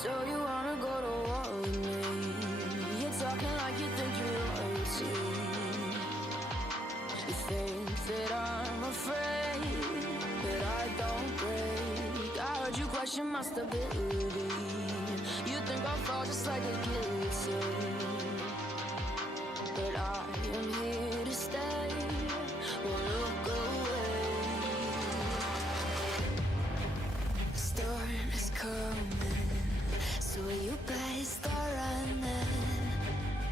So you wanna go to war with me? You're talking like you think you're royalty. You think that I'm afraid, but I don't break. I heard you question my stability. You think I'll fall just like a guillotine, but I am here to stay. Won't look away. The storm is coming, so you better start running.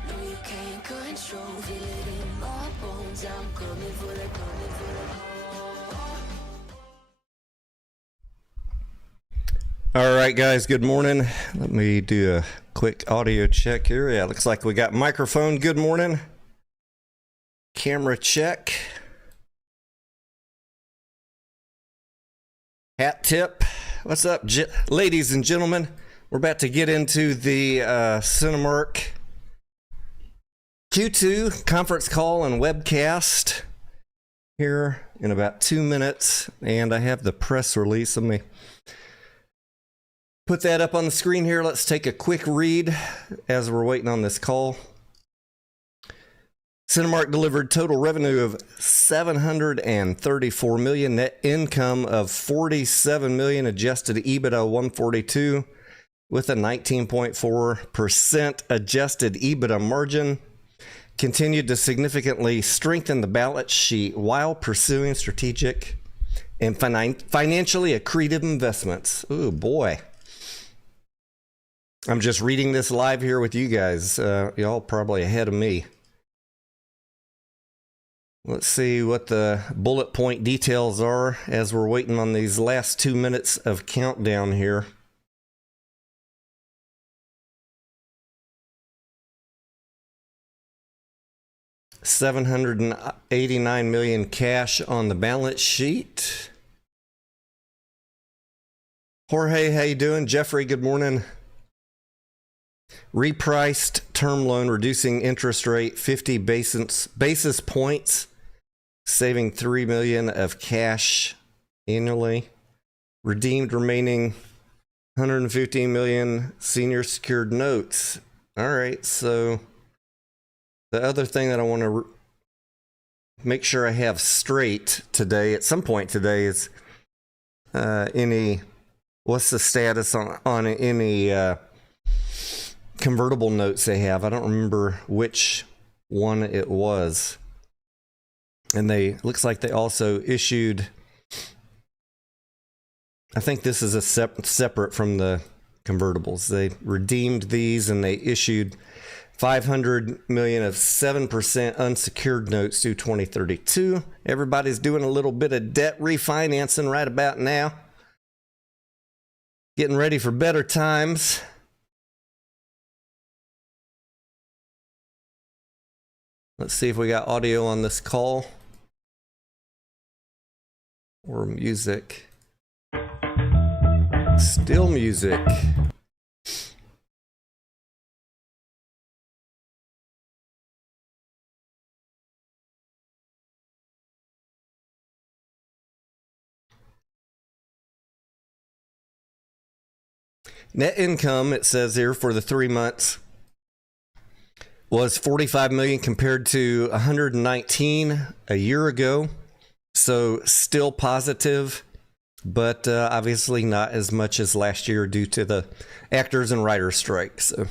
No, you can't control, feel it in my bones. I'm coming for the, coming for the. All right, guys, good morning. Let me do a quick audio check here. Yeah, looks like we got microphone. Good morning. Camera check. Hat tip. What's up, ladies and gentlemen? We're about to get into the Cinemark Q2 conference call and webcast here in about 2 minutes. And I have the press release. Let me put that up on the screen here. Let's take a quick read as we're waiting on this call. Cinemark delivered total revenue of $734 million, net income of $47 million, adjusted EBITDA 142 with a 19.4% adjusted EBITDA margin. Continued to significantly strengthen the balance sheet while pursuing strategic and financially accretive investments. Oh boy. I'm just reading this live here with you guys. Y'all probably ahead of me. Let's see what the bullet point details are as we're waiting on these last 2 minutes of countdown here. $789 million cash on the balance sheet. Jorge, how you doing? Jeffrey, good morning. Repriced term loan, reducing interest rate 50 basis points, saving $3 million of cash annually. Redeemed remaining $115 million senior secured notes. All right, so the other thing that I want to make sure I have straight today, at some point today, is what's the status on any convertible notes they have. I don't remember which one it was. And looks like they also issued, I think this is a separate from the convertibles. They redeemed these and they issued $500 million of 7% unsecured notes due 2032. Everybody's doing a little bit of debt refinancing right about now. Getting ready for better times. Let's see if we got audio on this call or music. Still music. Net income, it says here, for the 3 months was $45 million compared to $119 a year ago. So still positive, but obviously not as much as last year due to the actors and writers strike. So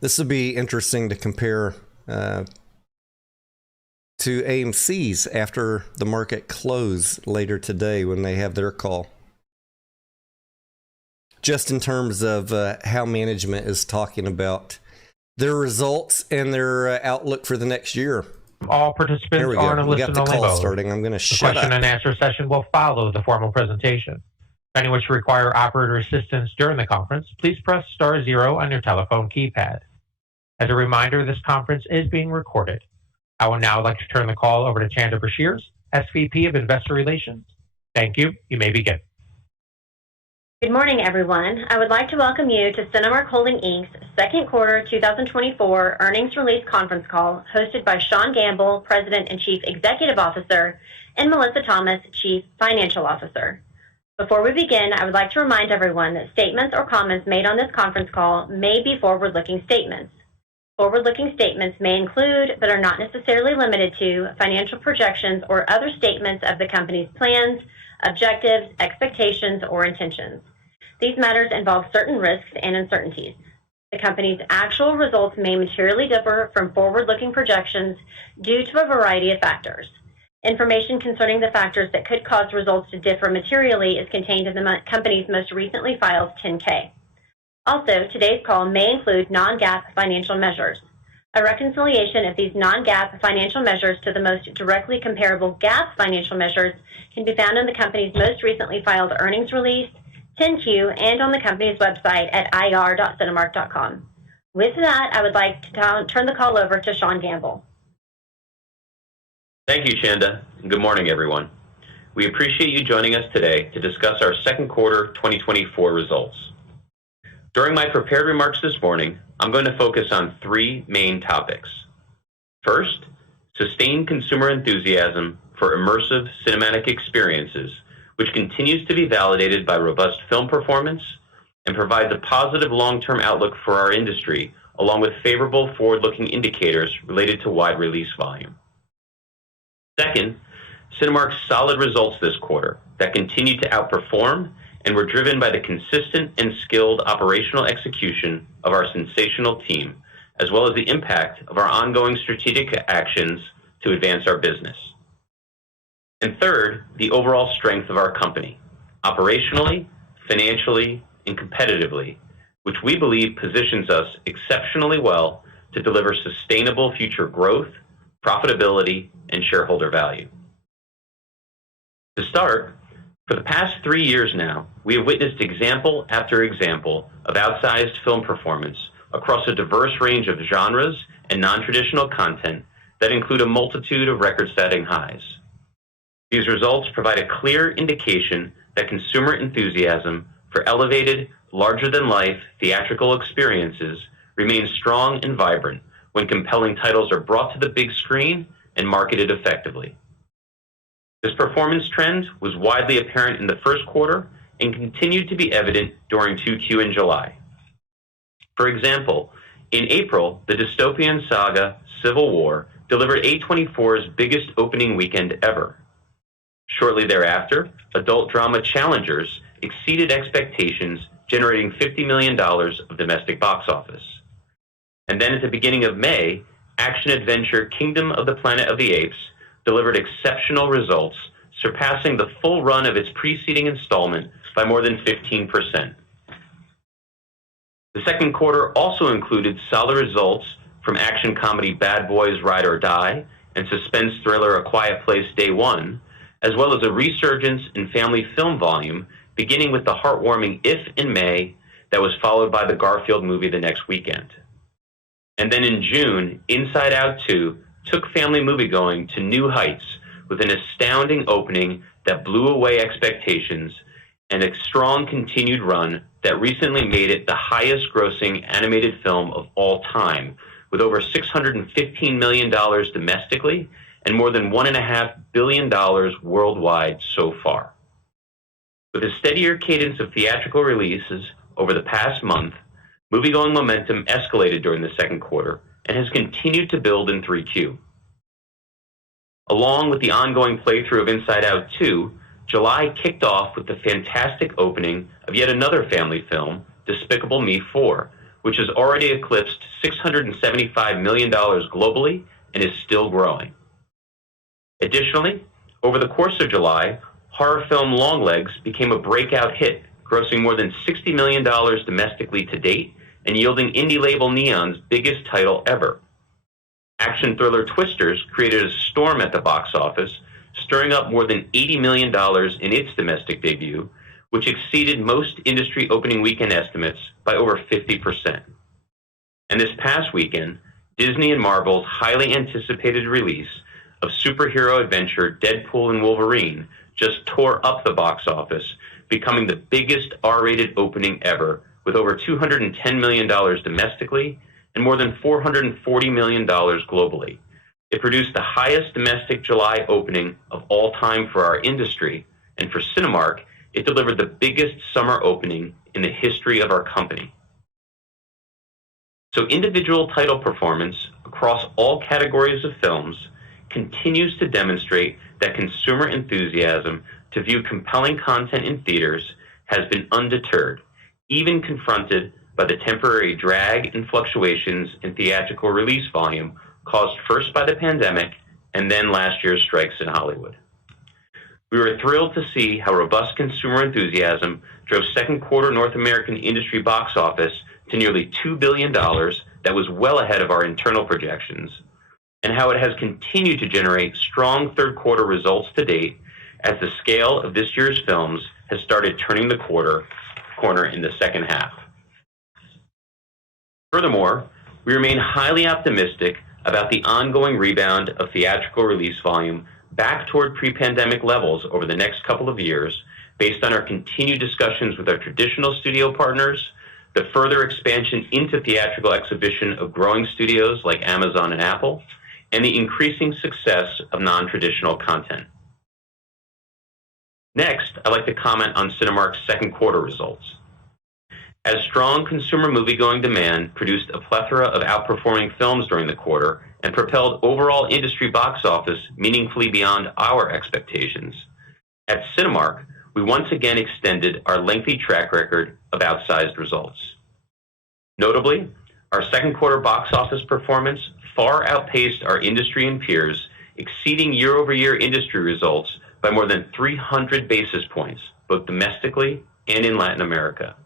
this will be interesting to compare to AMC's after the market close later today when they have their call. Just in terms of how management is talking about their results and their outlook for the next year. All participants are in a listen-only mode. Starting. I'm going to shut up. The question and answer session will follow the formal presentation. If anyone should require operator assistance during the conference, please press *0 on your telephone keypad. As a reminder, this conference is being recorded. I would now like to turn the call over to Chanda Brashears, SVP of Investor Relations. Thank you. You may begin. Good morning, everyone. I would like to welcome you to Cinemark Holding Inc.'s second quarter 2024 earnings release conference call hosted by Sean Gamble, President and Chief Executive Officer, and Melissa Thomas, Chief Financial Officer. Before we begin, I would like to remind everyone that statements or comments made on this conference call may be forward-looking statements. Forward-looking statements may include, but are not necessarily limited to, financial projections or other statements of the company's plans, objectives, expectations, or intentions. These matters involve certain risks and uncertainties. The company's actual results may materially differ from forward-looking projections due to a variety of factors. Information concerning the factors that could cause results to differ materially is contained in the company's most recently filed 10-K. Also, today's call may include non-GAAP financial measures. A reconciliation of these non-GAAP financial measures to the most directly comparable GAAP financial measures can be found in the company's most recently filed earnings release, 10-Q, and on the company's website at ir.cinemark.com. With that, I would like to turn the call over to Sean Gamble. Thank you, Shanda, and good morning, everyone. We appreciate you joining us today to discuss our second quarter 2024 results. During my prepared remarks this morning, I'm going to focus on three main topics. First, sustained consumer enthusiasm for immersive cinematic experiences, which continues to be validated by robust film performance and provides a positive long-term outlook for our industry, along with favorable forward-looking indicators related to wide release volume. Second, Cinemark's solid results this quarter that continued to outperform and were driven by the consistent and skilled operational execution of our sensational team, as well as the impact of our ongoing strategic actions to advance our business. And third, the overall strength of our company, operationally, financially, and competitively, which we believe positions us exceptionally well to deliver sustainable future growth, profitability, and shareholder value. To start, for the past 3 years now, we have witnessed example after example of outsized film performance across a diverse range of genres and non-traditional content that include a multitude of record-setting highs. These results provide a clear indication that consumer enthusiasm for elevated, larger-than-life theatrical experiences remains strong and vibrant when compelling titles are brought to the big screen and marketed effectively. This performance trend was widely apparent in the first quarter and continued to be evident during 2Q in July. For example, in April, the dystopian saga Civil War delivered A24's biggest opening weekend ever. Shortly thereafter, adult drama Challengers exceeded expectations, generating $50 million of domestic box office. And then at the beginning of May, action-adventure Kingdom of the Planet of the Apes delivered exceptional results, surpassing the full run of its preceding installment by more than 15%. The second quarter also included solid results from action comedy Bad Boys Ride or Die and suspense thriller A Quiet Place Day One, as well as a resurgence in family film volume, beginning with the heartwarming If in May that was followed by the Garfield movie the next weekend. And then in June, Inside Out 2 took family moviegoing to new heights with an astounding opening that blew away expectations and a strong continued run that recently made it the highest-grossing animated film of all time, with over $615 million domestically and more than $1.5 billion worldwide so far. With a steadier cadence of theatrical releases over the past month, moviegoing momentum escalated during the second quarter and has continued to build in 3Q. Along with the ongoing playthrough of Inside Out 2, July kicked off with the fantastic opening of yet another family film, Despicable Me 4, which has already eclipsed $675 million globally and is still growing. Additionally, over the course of July, horror film Longlegs became a breakout hit, grossing more than $60 million domestically to date and yielding indie label Neon's biggest title ever. Action thriller Twisters created a storm at the box office, stirring up more than $80 million in its domestic debut, which exceeded most industry opening weekend estimates by over 50%. And this past weekend, Disney and Marvel's highly anticipated release of superhero adventure Deadpool and Wolverine just tore up the box office, becoming the biggest R-rated opening ever, with over $210 million domestically and more than $440 million globally. It produced the highest domestic July opening of all time for our industry, and for Cinemark, it delivered the biggest summer opening in the history of our company. So individual title performance across all categories of films continues to demonstrate that consumer enthusiasm to view compelling content in theaters has been undeterred, even confronted by the temporary drag and fluctuations in theatrical release volume caused first by the pandemic and then last year's strikes in Hollywood. We were thrilled to see how robust consumer enthusiasm drove second quarter North American industry box office to nearly $2 billion, that was well ahead of our internal projections, and how it has continued to generate strong third quarter results to date as the scale of this year's films has started turning the corner in the second half. Furthermore, we remain highly optimistic about the ongoing rebound of theatrical release volume back toward pre-pandemic levels over the next couple of years based on our continued discussions with our traditional studio partners, the further expansion into theatrical exhibition of growing studios like Amazon and Apple, and the increasing success of non-traditional content. Next, I'd like to comment on Cinemark's second quarter results. As strong consumer moviegoing demand produced a plethora of outperforming films during the quarter and propelled overall industry box office meaningfully beyond our expectations, at Cinemark, we once again extended our lengthy track record of outsized results. Notably, our second quarter box office performance far outpaced our industry and peers, exceeding year-over-year industry results by more than 300 basis points, both domestically and in Latin America.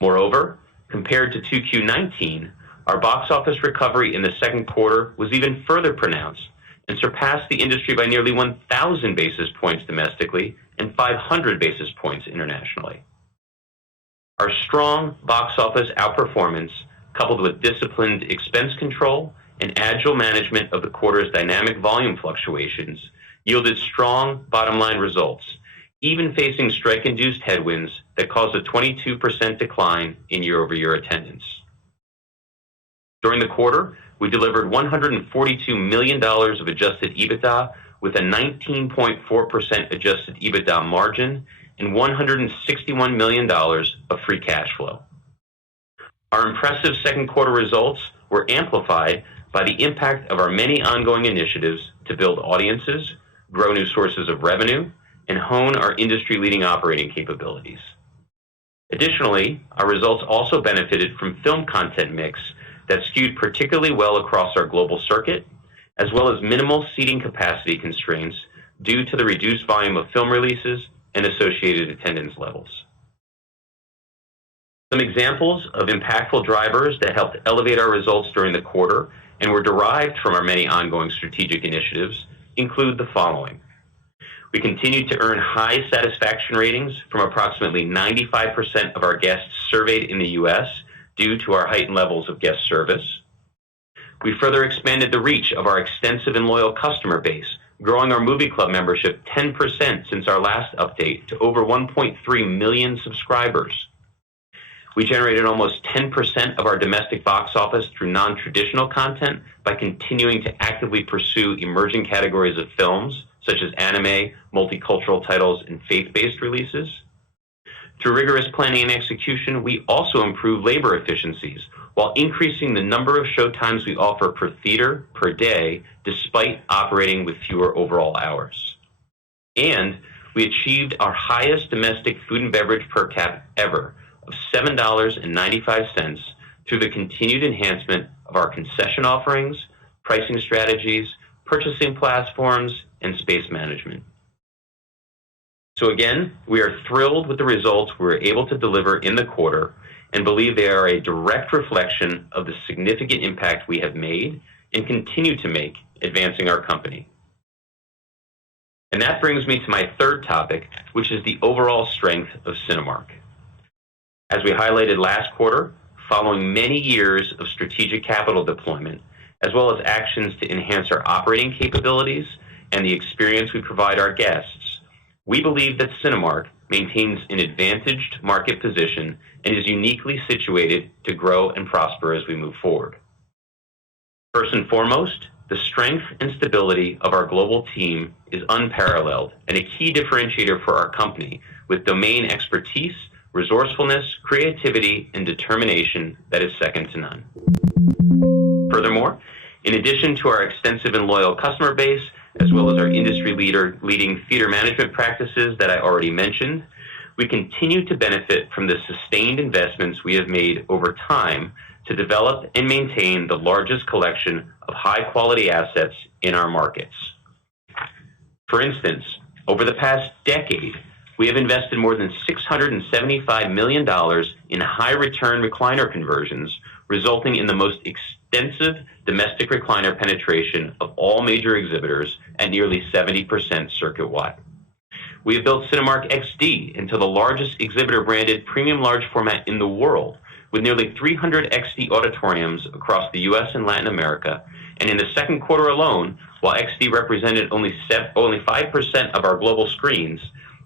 Moreover, compared to 2Q19, our box office recovery in the second quarter was even further pronounced and surpassed the industry by nearly 1,000 basis points domestically and 500 basis points internationally. Our strong box office outperformance, coupled with disciplined expense control and agile management of the quarter's dynamic volume fluctuations, yielded strong bottom-line results, even facing strike-induced headwinds that caused a 22% decline in year-over-year attendance. During the quarter, we delivered $142 million of adjusted EBITDA with a 19.4% adjusted EBITDA margin and $161 million of free cash flow. Our impressive second quarter results were amplified by the impact of our many ongoing initiatives to build audiences, grow new sources of revenue, and hone our industry-leading operating capabilities. Additionally, our results also benefited from film content mix that skewed particularly well across our global circuit, as well as minimal seating capacity constraints due to the reduced volume of film releases and associated attendance levels. Some examples of impactful drivers that helped elevate our results during the quarter and were derived from our many ongoing strategic initiatives include the following. We continued to earn high satisfaction ratings from approximately 95% of our guests surveyed in the U.S. due to our heightened levels of guest service. We further expanded the reach of our extensive and loyal customer base, growing our Movie Club membership 10% since our last update to over 1.3 million subscribers. We generated almost 10% of our domestic box office through non-traditional content by continuing to actively pursue emerging categories of films, such as anime, multicultural titles, and faith-based releases. Through rigorous planning and execution, we also improved labor efficiencies while increasing the number of showtimes we offer per theater per day, despite operating with fewer overall hours. And we achieved our highest domestic food and beverage per cap ever of $7.95 through the continued enhancement of our concession offerings, pricing strategies, purchasing platforms, and space management. So again, we are thrilled with the results we were able to deliver in the quarter and believe they are a direct reflection of the significant impact we have made and continue to make advancing our company. And that brings me to my third topic, which is the overall strength of Cinemark. As we highlighted last quarter, following many years of strategic capital deployment, as well as actions to enhance our operating capabilities and the experience we provide our guests, we believe that Cinemark maintains an advantaged market position and is uniquely situated to grow and prosper as we move forward. First and foremost, the strength and stability of our global team is unparalleled and a key differentiator for our company, with domain expertise, resourcefulness, creativity, and determination that is second to none. Furthermore, in addition to our extensive and loyal customer base, as well as our industry-leading theater management practices that I already mentioned, we continue to benefit from the sustained investments we have made over time to develop and maintain the largest collection of high-quality assets in our markets. For instance, over the past decade, we have invested more than $675 million in high-return recliner conversions, resulting in the most extensive domestic recliner penetration of all major exhibitors at nearly 70% circuit-wide. We have built Cinemark XD into the largest exhibitor-branded premium large format in the world, with nearly 300 XD auditoriums across the U.S. and Latin America. And in the second quarter alone, while XD represented only 5% of our global screens,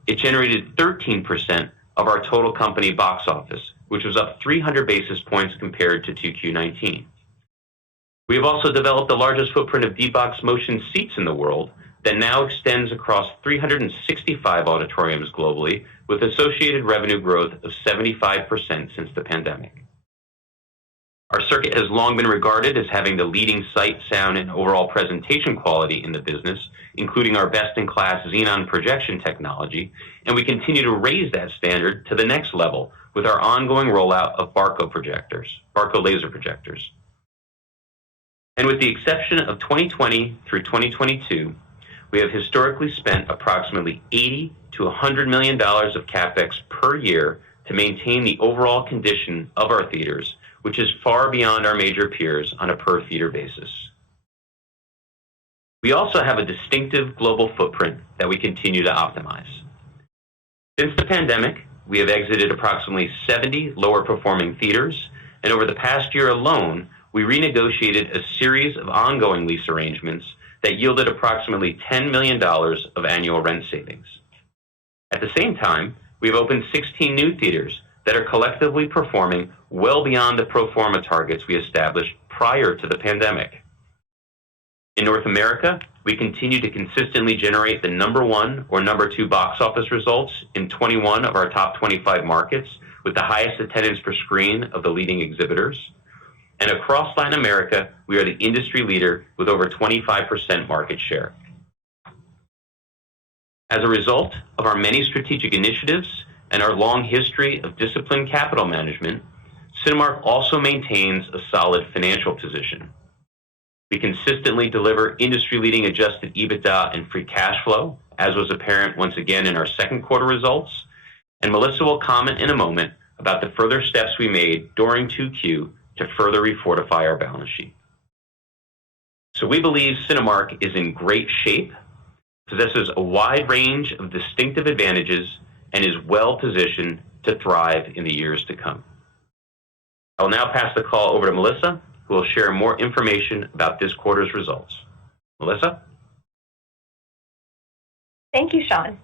it generated 13% of our total company box office, which was up 300 basis points compared to 2Q19. We have also developed the largest footprint of D-Box motion seats in the world that now extends across 365 auditoriums globally, with associated revenue growth of 75% since the pandemic. Our circuit has long been regarded as having the leading sight, sound, and overall presentation quality in the business, including our best-in-class xenon projection technology, and we continue to raise that standard to the next level with our ongoing rollout of Barco laser projectors. And with the exception of 2020 through 2022, we have historically spent approximately $80 to $100 million of CapEx per year to maintain the overall condition of our theaters, which is far beyond our major peers on a per-theater basis. We also have a distinctive global footprint that we continue to optimize. Since the pandemic, we have exited approximately 70 lower-performing theaters, and over the past year alone, we renegotiated a series of ongoing lease arrangements that yielded approximately $10 million of annual rent savings. At the same time, we have opened 16 new theaters that are collectively performing well beyond the pro forma targets we established prior to the pandemic. In North America, we continue to consistently generate the number 1 or number 2 box office results in 21 of our top 25 markets, with the highest attendance per screen of the leading exhibitors. And across Latin America, we are the industry leader with over 25% market share. As a result of our many strategic initiatives and our long history of disciplined capital management, Cinemark also maintains a solid financial position. We consistently deliver industry-leading adjusted EBITDA and free cash flow, as was apparent once again in our second quarter results, and Melissa will comment in a moment about the further steps we made during 2Q to further refortify our balance sheet. So we believe Cinemark is in great shape, possesses a wide range of distinctive advantages, and is well positioned to thrive in the years to come. I will now pass the call over to Melissa, who will share more information about this quarter's results. Melissa? Thank you, Sean.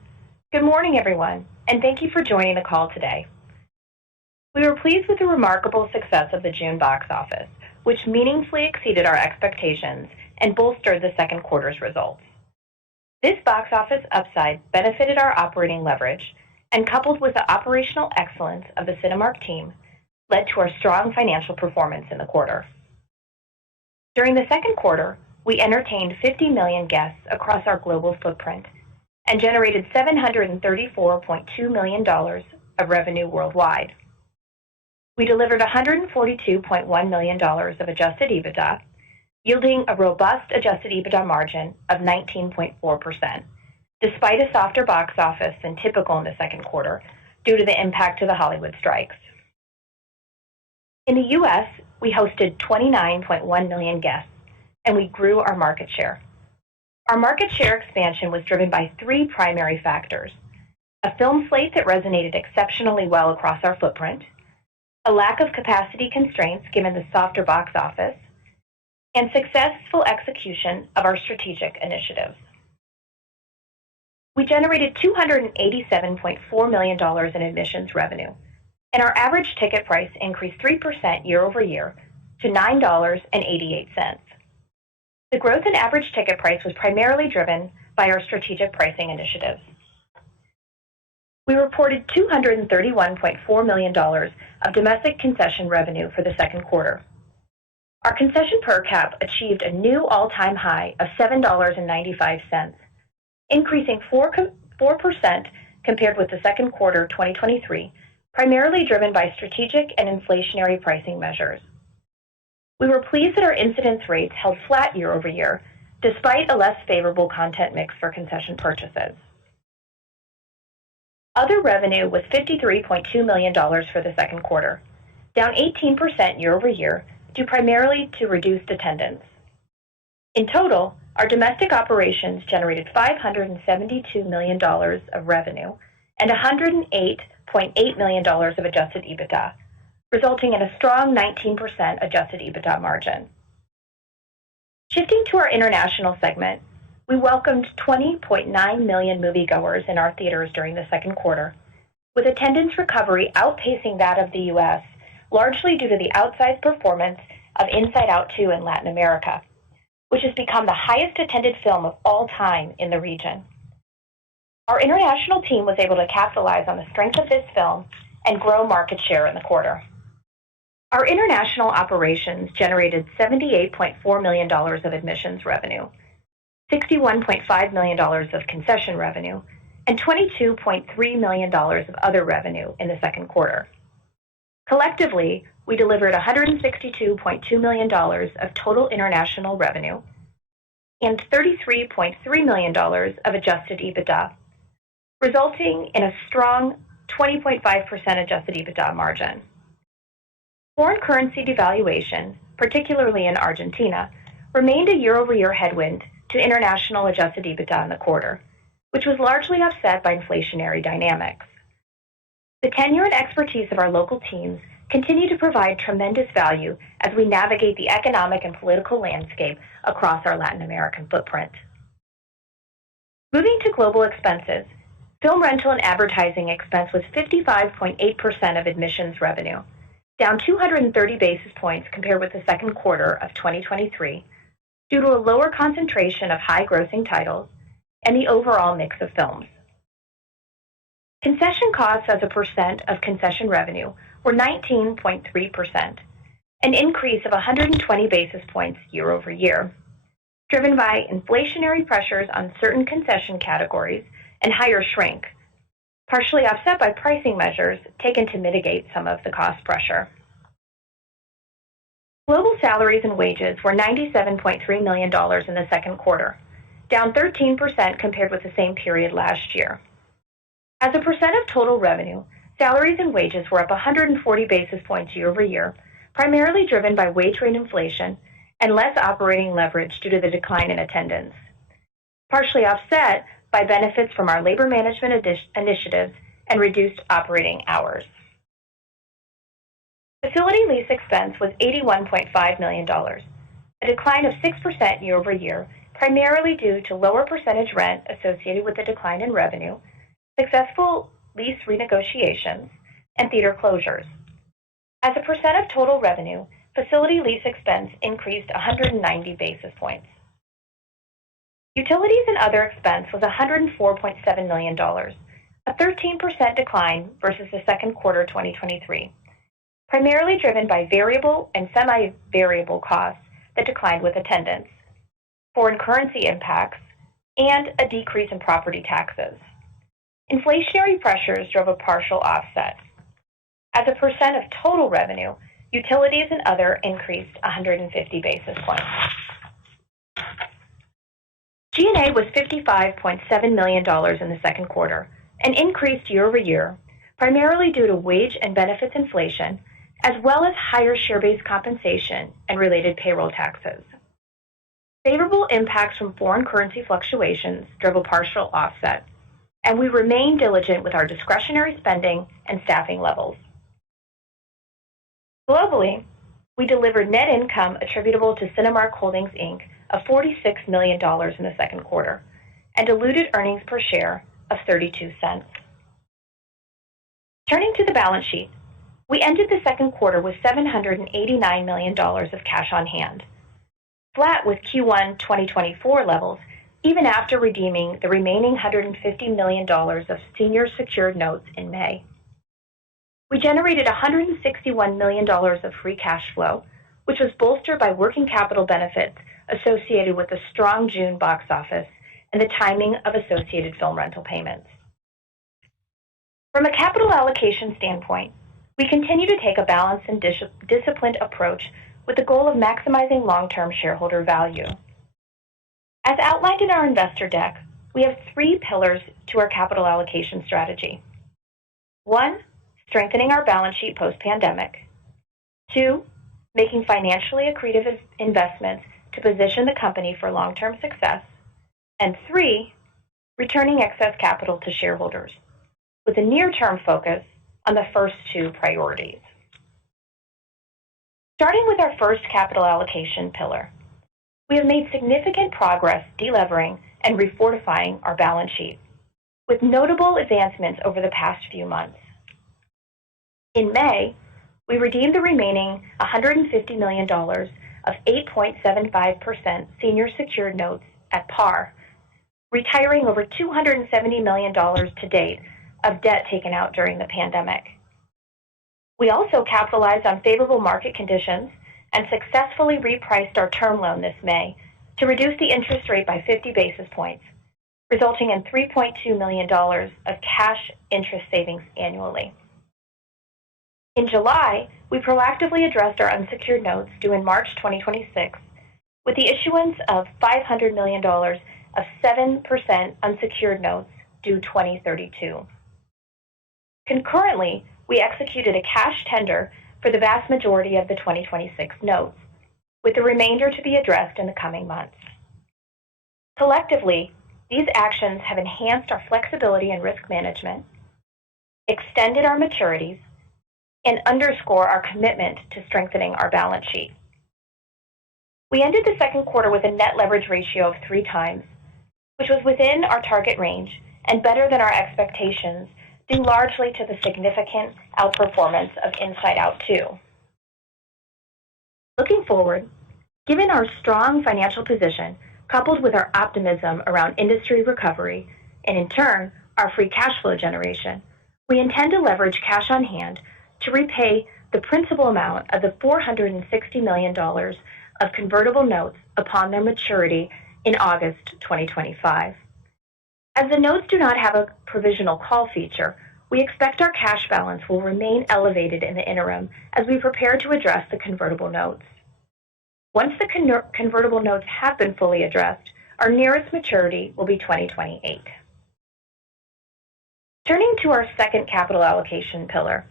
Good morning, everyone, and thank you for joining the call today. We were pleased with the remarkable success of the June box office, which meaningfully exceeded our expectations and bolstered the second quarter's results. This box office upside benefited our operating leverage and, coupled with the operational excellence of the Cinemark team, led to our strong financial performance in the quarter. During the second quarter, we entertained 50 million guests across our global footprint and generated $734.2 million of revenue worldwide. We delivered $142.1 million of adjusted EBITDA, yielding a robust adjusted EBITDA margin of 19.4%, despite a softer box office than typical in the second quarter due to the impact of the Hollywood strikes. In the U.S., we hosted 29.1 million guests, and we grew our market share. Our market share expansion was driven by 3 primary factors: a film slate that resonated exceptionally well across our footprint, a lack of capacity constraints given the softer box office, and successful execution of our strategic initiatives. We generated $287.4 million in admissions revenue, and our average ticket price increased 3% year over year to $9.88. The growth in average ticket price was primarily driven by our strategic pricing initiatives. We reported $231.4 million of domestic concession revenue for the second quarter. Our concession per cap achieved a new all-time high of $7.95, increasing 4% compared with the second quarter 2023, primarily driven by strategic and inflationary pricing measures. We were pleased that our incidence rates held flat year over year, despite a less favorable content mix for concession purchases. Other revenue was $53.2 million for the second quarter, down 18% year over year, due primarily to reduced attendance. In total, our domestic operations generated $572 million of revenue and $108.8 million of adjusted EBITDA, resulting in a strong 19% adjusted EBITDA margin. Shifting to our international segment, we welcomed 20.9 million moviegoers in our theaters during the second quarter, with attendance recovery outpacing that of the U.S., largely due to the outsized performance of Inside Out 2 in Latin America, which has become the highest attended film of all time in the region. Our international team was able to capitalize on the strength of this film and grow market share in the quarter. Our international operations generated $78.4 million of admissions revenue, $61.5 million of concession revenue, and $22.3 million of other revenue in the second quarter. Collectively, we delivered $162.2 million of total international revenue and $33.3 million of adjusted EBITDA, resulting in a strong 20.5% adjusted EBITDA margin. Foreign currency devaluation, particularly in Argentina, remained a year-over-year headwind to international adjusted EBITDA in the quarter, which was largely offset by inflationary dynamics. The tenure and expertise of our local teams continue to provide tremendous value as we navigate the economic and political landscape across our Latin American footprint. Moving to global expenses, film rental and advertising expense was 55.8% of admissions revenue, down 230 basis points compared with the second quarter of 2023, due to a lower concentration of high-grossing titles and the overall mix of films. Concession costs as a percent of concession revenue were 19.3%, an increase of 120 basis points year over year, driven by inflationary pressures on certain concession categories and higher shrink, partially offset by pricing measures taken to mitigate some of the cost pressure. Global salaries and wages were $97.3 million in the second quarter, down 13% compared with the same period last year. As a percent of total revenue, salaries and wages were up 140 basis points year over year, primarily driven by wage rate inflation and less operating leverage due to the decline in attendance, partially offset by benefits from our labor management initiatives and reduced operating hours. Facility lease expense was $81.5 million, a decline of 6% year over year, primarily due to lower percentage rent associated with the decline in revenue, successful lease renegotiations, and theater closures. As a percent of total revenue, facility lease expense increased 190 basis points. Utilities and other expense was $104.7 million, a 13% decline versus the second quarter 2023, primarily driven by variable and semi-variable costs that declined with attendance, foreign currency impacts, and a decrease in property taxes. Inflationary pressures drove a partial offset. As a percent of total revenue, utilities and other increased 150 basis points. G&A was $55.7 million in the second quarter, and increased year over year, primarily due to wage and benefits inflation, as well as higher share-based compensation and related payroll taxes. Favorable impacts from foreign currency fluctuations drove a partial offset, and we remain diligent with our discretionary spending and staffing levels. Globally, we delivered net income attributable to Cinemark Holdings, Inc. of $46 million in the second quarter, and diluted earnings per share of 32 cents. Turning to the balance sheet, we ended the second quarter with $789 million of cash on hand. flat with Q1 2024 levels, even after redeeming the remaining $150 million of senior secured notes in May. We generated $161 million of free cash flow, which was bolstered by working capital benefits associated with the strong June box office and the timing of associated film rental payments. From a capital allocation standpoint, we continue to take a balanced and disciplined approach with the goal of maximizing long-term shareholder value. As outlined in our investor deck, we have 3 pillars to our capital allocation strategy. 1, strengthening our balance sheet post-pandemic. 2, making financially accretive investments to position the company for long-term success. And 3, returning excess capital to shareholders, with a near-term focus on the first 2 priorities. Starting with our first capital allocation pillar, we have made significant progress delevering and refortifying our balance sheet, with notable advancements over the past few months. In May, we redeemed the remaining $150 million of 8.75% senior secured notes at par, retiring over $270 million to date of debt taken out during the pandemic. We also capitalized on favorable market conditions and successfully repriced our term loan this May to reduce the interest rate by 50 basis points, resulting in $3.2 million of cash interest savings annually. In July, we proactively addressed our unsecured notes due in March 2026 with the issuance of $500 million of 7% unsecured notes due 2032. Concurrently, we executed a cash tender for the vast majority of the 2026 notes, with the remainder to be addressed in the coming months. Collectively, these actions have enhanced our flexibility and risk management, extended our maturities, and underscore our commitment to strengthening our balance sheet. We ended the second quarter with a net leverage ratio of 3 times, which was within our target range and better than our expectations, due largely to the significant outperformance of Inside Out 2. Looking forward, given our strong financial position, coupled with our optimism around industry recovery, and in turn, our free cash flow generation, we intend to leverage cash on hand to repay the principal amount of the $460 million of convertible notes upon their maturity in August 2025. As the notes do not have a provisional call feature, we expect our cash balance will remain elevated in the interim as we prepare to address the convertible notes. Once the convertible notes have been fully addressed, our nearest maturity will be 2028. Turning to our second capital allocation pillar,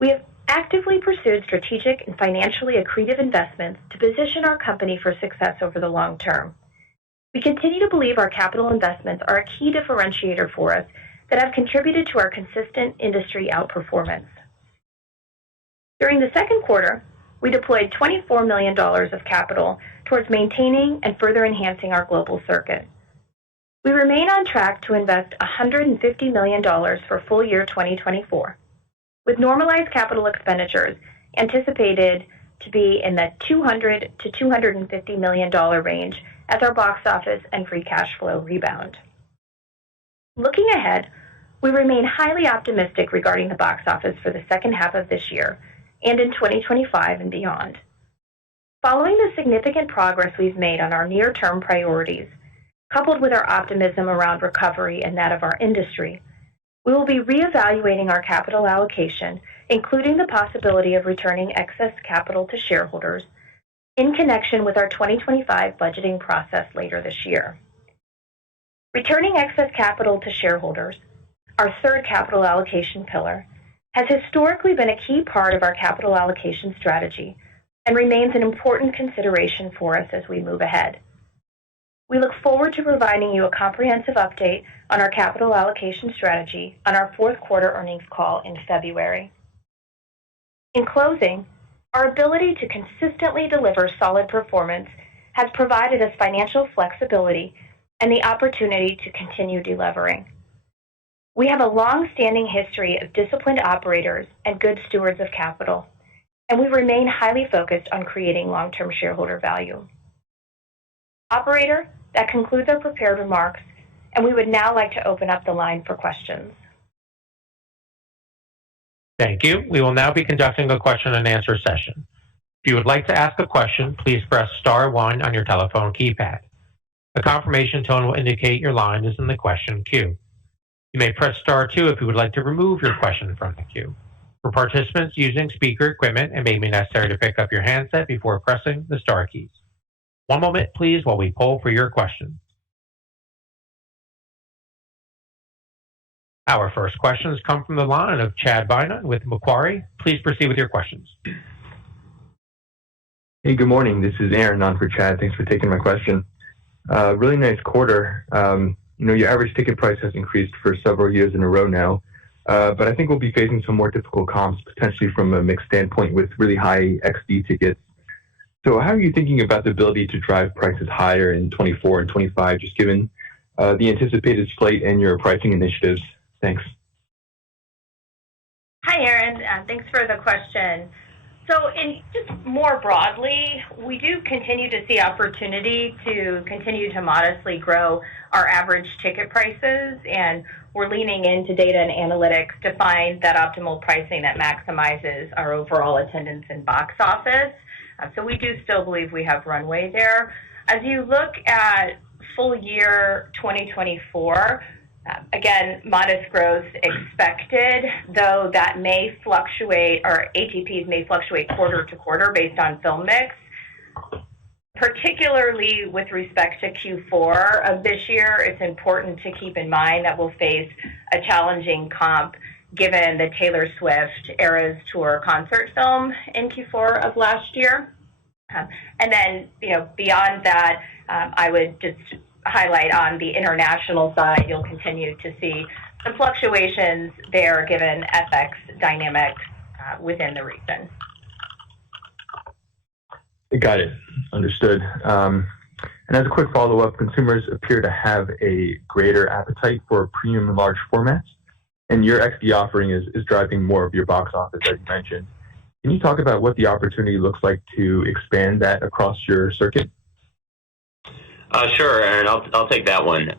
we have actively pursued strategic and financially accretive investments to position our company for success over the long term. We continue to believe our capital investments are a key differentiator for us that have contributed to our consistent industry outperformance. During the second quarter, we deployed $24 million of capital towards maintaining and further enhancing our global circuit. We remain on track to invest $150 million for full year 2024, with normalized capital expenditures anticipated to be in the $200 to $250 million range as our box office and free cash flow rebound. Looking ahead, we remain highly optimistic regarding the box office for the second half of this year and in 2025 and beyond. Following the significant progress we've made on our near-term priorities, coupled with our optimism around recovery and that of our industry, we will be reevaluating our capital allocation, including the possibility of returning excess capital to shareholders in connection with our 2025 budgeting process later this year. Returning excess capital to shareholders, our third capital allocation pillar, has historically been a key part of our capital allocation strategy and remains an important consideration for us as we move ahead. We look forward to providing you a comprehensive update on our capital allocation strategy on our fourth quarter earnings call in February. In closing, our ability to consistently deliver solid performance has provided us financial flexibility and the opportunity to continue delevering. We have a long-standing history of disciplined operators and good stewards of capital, and we remain highly focused on creating long-term shareholder value. Operator, that concludes our prepared remarks, and we would now like to open up the line for questions. Thank you. We will now be conducting a question and answer session. If you would like to ask a question, please press star 1 on your telephone keypad. A confirmation tone will indicate your line is in the question queue. You may press star 2 if you would like to remove your question from the queue. For participants using speaker equipment, it may be necessary to pick up your handset before pressing the star keys. One moment, please, while we poll for your questions. Our first questions come from the line of Chad Bynum with Macquarie. Please proceed with your questions. Hey, good morning. This is Aaron on for Chad. Thanks for taking my question. Really nice quarter. Your average ticket price has increased for several years in a row now, but I think we'll be facing some more difficult comps, potentially from a mix standpoint with really high XD tickets. So how are you thinking about the ability to drive prices higher in 24 and 25, just given the anticipated slate and your pricing initiatives? Thanks. Hi, Aaron. Thanks for the question. So just more broadly, we do continue to see opportunity to continue to modestly grow our average ticket prices, and we're leaning into data and analytics to find that optimal pricing that maximizes our overall attendance and box office. So we do still believe we have runway there. As you look at full year 2024, again, modest growth expected, though that may fluctuate, or ATPs may fluctuate quarter to quarter based on film mix. Particularly with respect to Q4 of this year, it's important to keep in mind that we'll face a challenging comp given the Taylor Swift Eras Tour concert film in Q4 of last year. And then, beyond that, I would just highlight on the international side, you'll continue to see some fluctuations there given FX dynamics within the region. Got it. Understood. And as a quick follow-up, consumers appear to have a greater appetite for premium and large formats, and your XD offering is driving more of your box office, as you mentioned. Can you talk about what the opportunity looks like to expand that across your circuit? Sure, Aaron, I'll take that one.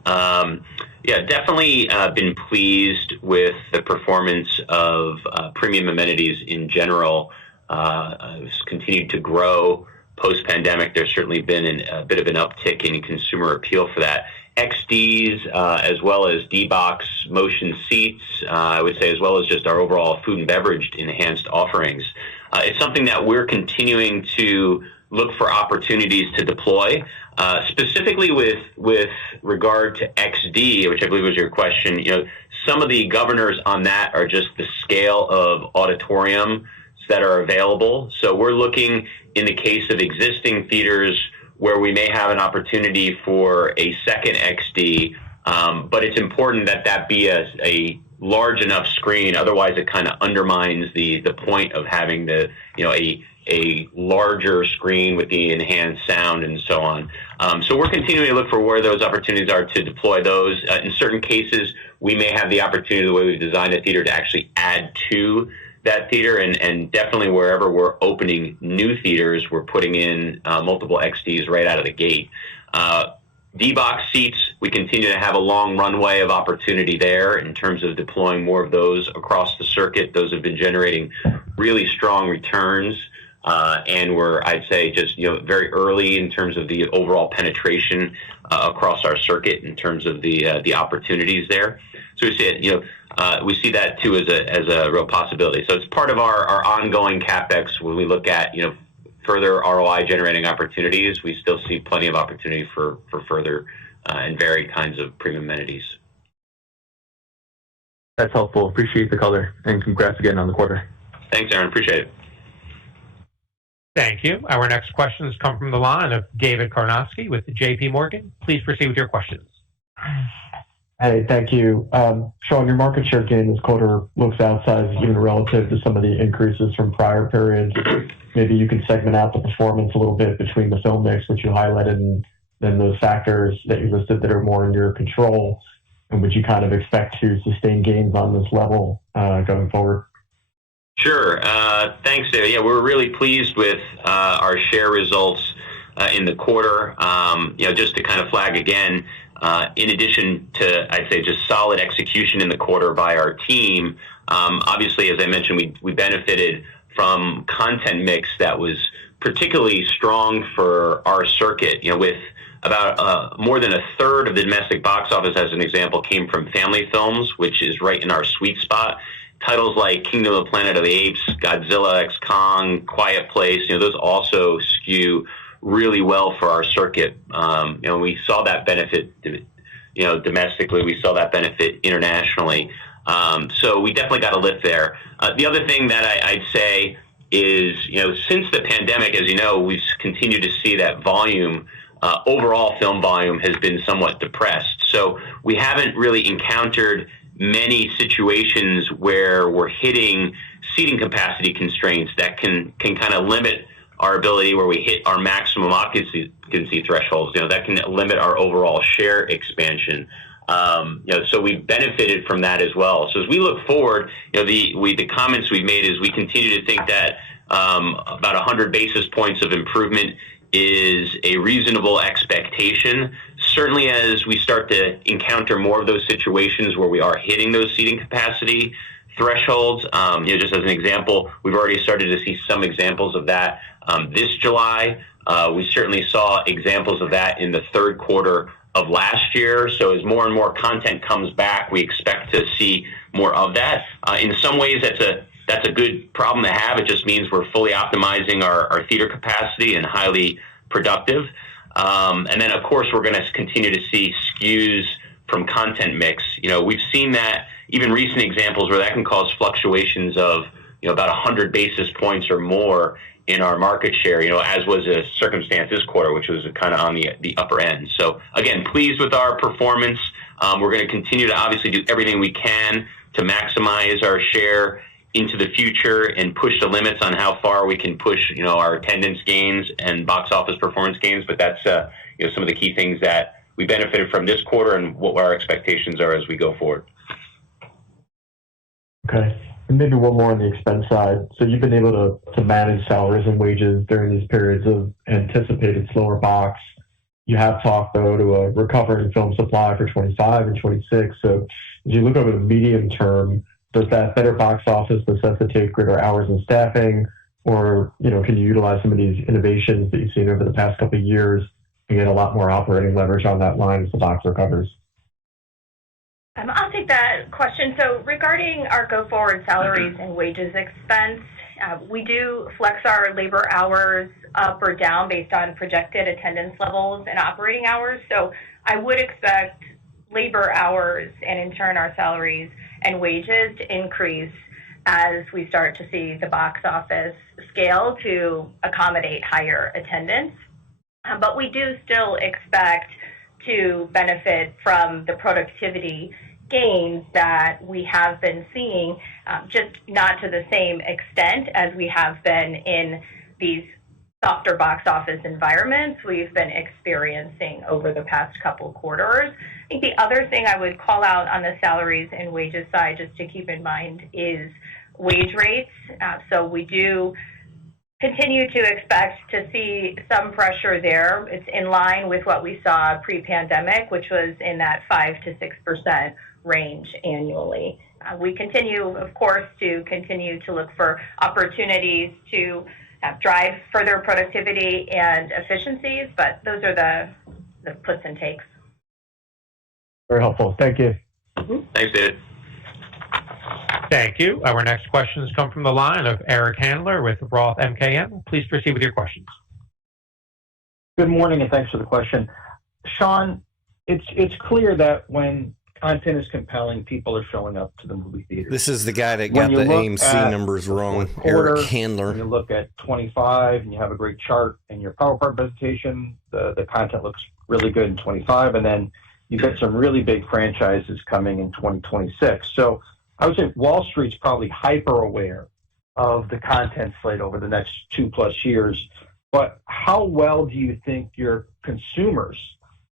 Definitely been pleased with the performance of premium amenities in general. It's continued to grow post-pandemic. There's certainly been a bit of an uptick in consumer appeal for that. XDs, as well as D-Box motion seats, I would say, as well as just our overall food and beverage enhanced offerings. It's something that we're continuing to look for opportunities to deploy. Specifically with regard to XD, which I believe was your question, some of the governors on that are just the scale of auditoriums that are available. So we're looking in the case of existing theaters where we may have an opportunity for a second XD, but it's important that that be a large enough screen. Otherwise, it kind of undermines the point of having a larger screen with the enhanced sound and so on. So we're continuing to look for where those opportunities are to deploy those. In certain cases, we may have the opportunity, the way we've designed a theater, to actually add to that theater, and definitely wherever we're opening new theaters, we're putting in multiple XDs right out of the gate. D-Box seats, we continue to have a long runway of opportunity there in terms of deploying more of those across the circuit. Those have been generating really strong returns. And we're, I'd say, just very early in terms of the overall penetration across our circuit in terms of the opportunities there. So we see it, we see that too as a real possibility. So it's part of our ongoing CapEx when we look at further ROI generating opportunities. We still see plenty of opportunity for further and varied kinds of premium amenities. That's helpful. Appreciate the color, and congrats again on the quarter. Thanks, Aaron. Appreciate it. Thank you. Our next questions come from the line of David Karnovsky with JP Morgan. Please proceed with your questions. Hey, thank you. Sean, your market share gain this quarter looks outsized even relative to some of the increases from prior periods. Maybe you can segment out the performance a little bit between the film mix, which you highlighted, and then those factors that you listed that are more in your control. And would you kind of expect to sustain gains on this level going forward? Sure. Thanks, David. Yeah, we're really pleased with our share results in the quarter. Just to kind of flag again, in addition to, I'd say, just solid execution in the quarter by our team, obviously, as I mentioned, we benefited from content mix that was particularly strong for our circuit, with about more than a third of the domestic box office, as an example, came from family films, which is right in our sweet spot. Titles like Kingdom of the Planet of the Apes, Godzilla x Kong, Quiet Place, those also skew really well for our circuit. We saw that benefit, domestically. We saw that benefit internationally. So we definitely got a lift there. The other thing that I'd say is, since the pandemic, as you know, we've continued to see that volume, overall film volume has been somewhat depressed. So we haven't really encountered many situations where we're hitting seating capacity constraints that can kind of limit our ability, where we hit our maximum occupancy thresholds. That can limit our overall share expansion. So we benefited from that as well. So as we look forward, the comments we've made is we continue to think that about 100 basis points of improvement is a reasonable expectation. Certainly, as we start to encounter more of those situations where we are hitting those seating capacity thresholds, just as an example, we've already started to see some examples of that this July. We certainly saw examples of that in the third quarter of last year. So as more and more content comes back, we expect to see more of that. In some ways, that's a good problem to have. It just means we're fully optimizing our theater capacity and highly productive. And then, of course, we're going to continue to see skews from content mix. We've seen that, even recent examples, where that can cause fluctuations of about 100 basis points or more in our market share, as was a circumstance this quarter, which was kind of on the upper end. So, again, pleased with our performance. We're going to continue to obviously do everything we can to maximize our share into the future and push the limits on how far we can push, our attendance gains and box office performance gains. But that's, some of the key things that we benefited from this quarter and what our expectations are as we go forward. Okay. And maybe one more on the expense side. So you've been able to manage salaries and wages during these periods of anticipated slower box. You have talked, though, to a recovering film supply for 25 and 26. So as you look over the medium term, does that better box office necessitate greater hours and staffing? Or, can you utilize some of these innovations that you've seen over the past couple of years and get a lot more operating leverage on that line as the box recovers? I'll take that question. So regarding our go-forward salaries and wages expense, we do flex our labor hours up or down based on projected attendance levels and operating hours. So I would expect labor hours and, in turn, our salaries and wages to increase as we start to see the box office scale to accommodate higher attendance. But we do still expect to benefit from the productivity gains that we have been seeing, just not to the same extent as we have been in these softer box office environments we've been experiencing over the past couple quarters. I think the other thing I would call out on the salaries and wages side, just to keep in mind, is wage rates. So we do continue to expect to see some pressure there. It's in line with what we saw pre-pandemic, which was in that 5 to 6% range annually. We continue, of course, to look for opportunities to drive further productivity and efficiencies, but those are the puts and takes. Very helpful. Thank you. Mm-hmm. Thanks, David. Thank you. Our next questions come from the line of Eric Handler with Roth MKM. Please proceed with your questions. Good morning, and thanks for the question. Sean, it's clear that when content is compelling, people are showing up to the movie theater. This is the guy that got the AMC numbers wrong, Eric Handler. When you look at 25 and you have a great chart in your PowerPoint presentation, the content looks really good in 25, and then you've got some really big franchises coming in 2026. So I would say Wall Street's probably hyper aware of the content slate over the next 2+ years, but how well do you think your consumers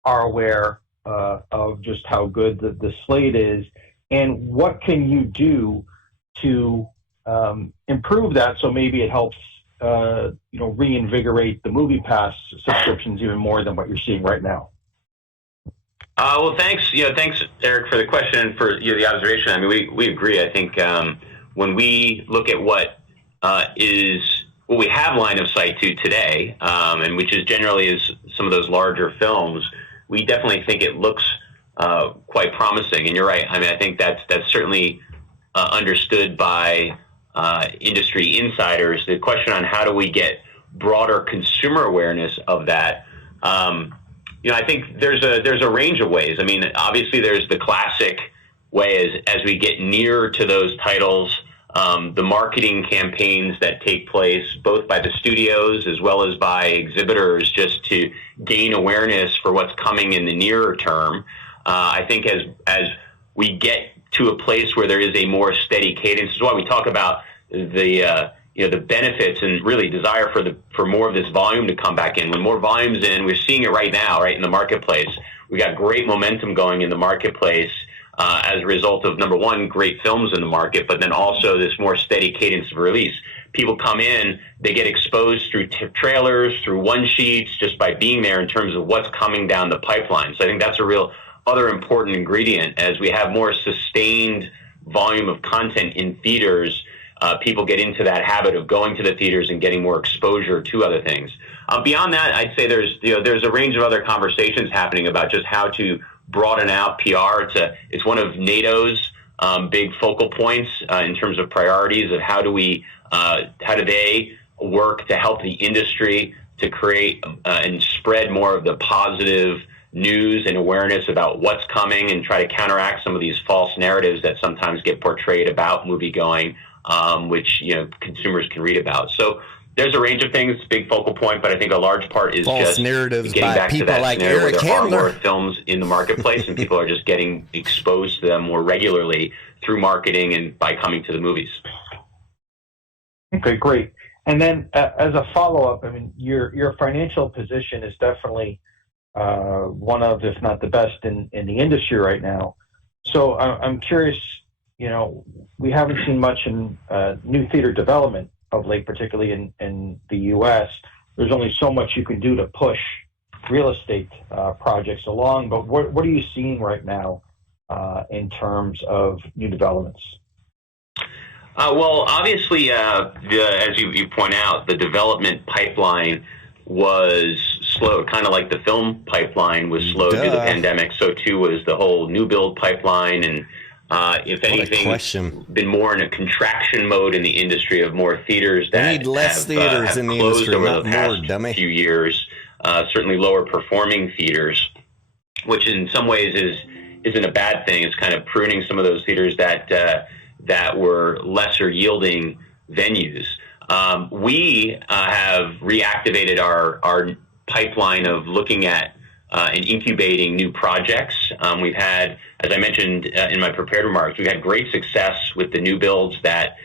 are aware of just how good the slate is, and what can you do to improve that so maybe it helps reinvigorate the Movie Pass subscriptions even more than what you're seeing right now? Well, thanks. Thanks, Eric, for the question and for the observation. I mean, we agree. I think when we look at what we have line of sight to today, and which is generally is some of those larger films, we definitely think it looks quite promising. And you're right. I mean, I think that's certainly understood by industry insiders. The question on how do we get broader consumer awareness of that. I think there's a range of ways. I mean, obviously there's the classic way as we get nearer to those titles, the marketing campaigns that take place both by the studios as well as by exhibitors just to gain awareness for what's coming in the nearer term. I think as we get to a place where there is a more steady cadence, is why we talk about the benefits and really desire for more of this volume to come back in. When more volume's in, we're seeing it right now, right in the marketplace. We got great momentum going in the marketplace as a result of, number one, great films in the market, but then also this more steady cadence of release. People come in, they get exposed through trailers, through one sheets, just by being there in terms of what's coming down the pipeline. So I think that's a real other important ingredient. As we have more sustained volume of content in theaters, people get into that habit of going to the theaters and getting more exposure to other things. Beyond that, I'd say there's a range of other conversations happening about just how to broaden out PR. It's one of NATO's big focal points in terms of priorities of how do they work to help the industry to create and spread more of the positive news and awareness about what's coming and try to counteract some of these false narratives that sometimes get portrayed about moviegoing, which consumers can read about. So there's a range of things, big focal point, but I think a large part is false just narratives getting by back to people that like scenario Eric where there are Handler. more films in the marketplace and people are just getting exposed to them more regularly through marketing and by coming to the movies. Okay, great. And then as a follow-up, I mean, your financial position is definitely one of, if not the best in the industry right now. So I'm curious, we haven't seen much in new theater development of late, particularly in the U.S. There's only so much you can do to push real estate projects along, but what are you seeing right now in terms of new developments? Well, obviously, as you point out, the development pipeline was slow, kind of like the film pipeline was slow due to the pandemic. So too was the whole new build pipeline, and if anything, been more in a contraction mode in the industry of more theaters that need less theaters have in the closed industry, over not the past more, dummy. few years. Certainly lower performing theaters, which in some ways isn't a bad thing. It's kind of pruning some of those theaters that were lesser yielding venues. We have reactivated our pipeline of looking at and incubating new projects. We've had, as I mentioned in my prepared remarks, we've had great success with the new builds that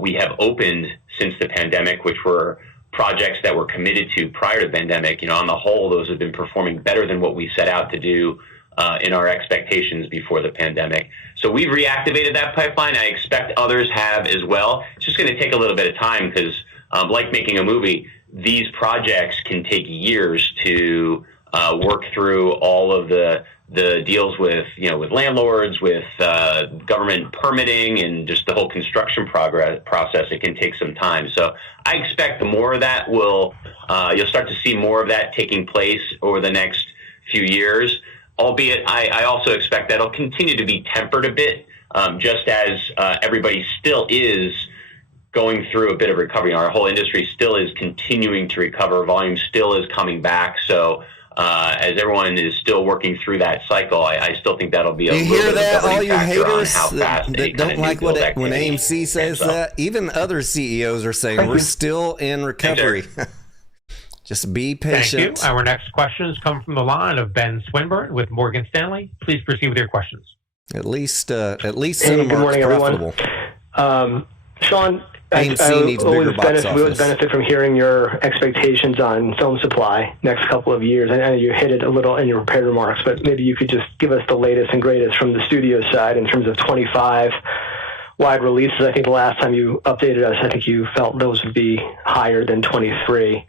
we have opened since the pandemic, which were projects that were committed to prior to the pandemic. On the whole, those have been performing better than what we set out to do in our expectations before the pandemic. So we've reactivated that pipeline. I expect others have as well. It's just going to take a little bit of time because, like making a movie, these projects can take years to work through all of the deals with landlords, with government permitting, and just the whole construction process. It can take some time. So I expect the more of that you'll start to see more of that taking place over the next few years. Albeit, I also expect that it'll continue to be tempered a bit, just as everybody still is going through a bit of recovery. Our whole industry still is continuing to recover. Volume still is coming back. So as everyone is still working through that cycle, I still think that'll be a little bit of a governing factor on how fast that don't like when AMC says that. Even other CEOs are saying we're still in recovery. Just be patient. Thank you. Our next questions come from the line of Ben Swinburne with Morgan Stanley. Please proceed with your questions. At least Cinemark's good morning, profitable. Sean, AMC needs bigger box office. We always benefit from hearing your expectations on film supply next couple of years. I know you hit it a little in your prepared remarks, but maybe you could just give us the latest and greatest from the studio side in terms of 25. wide releases. I think the last time you updated us, I think you felt those would be higher than 23.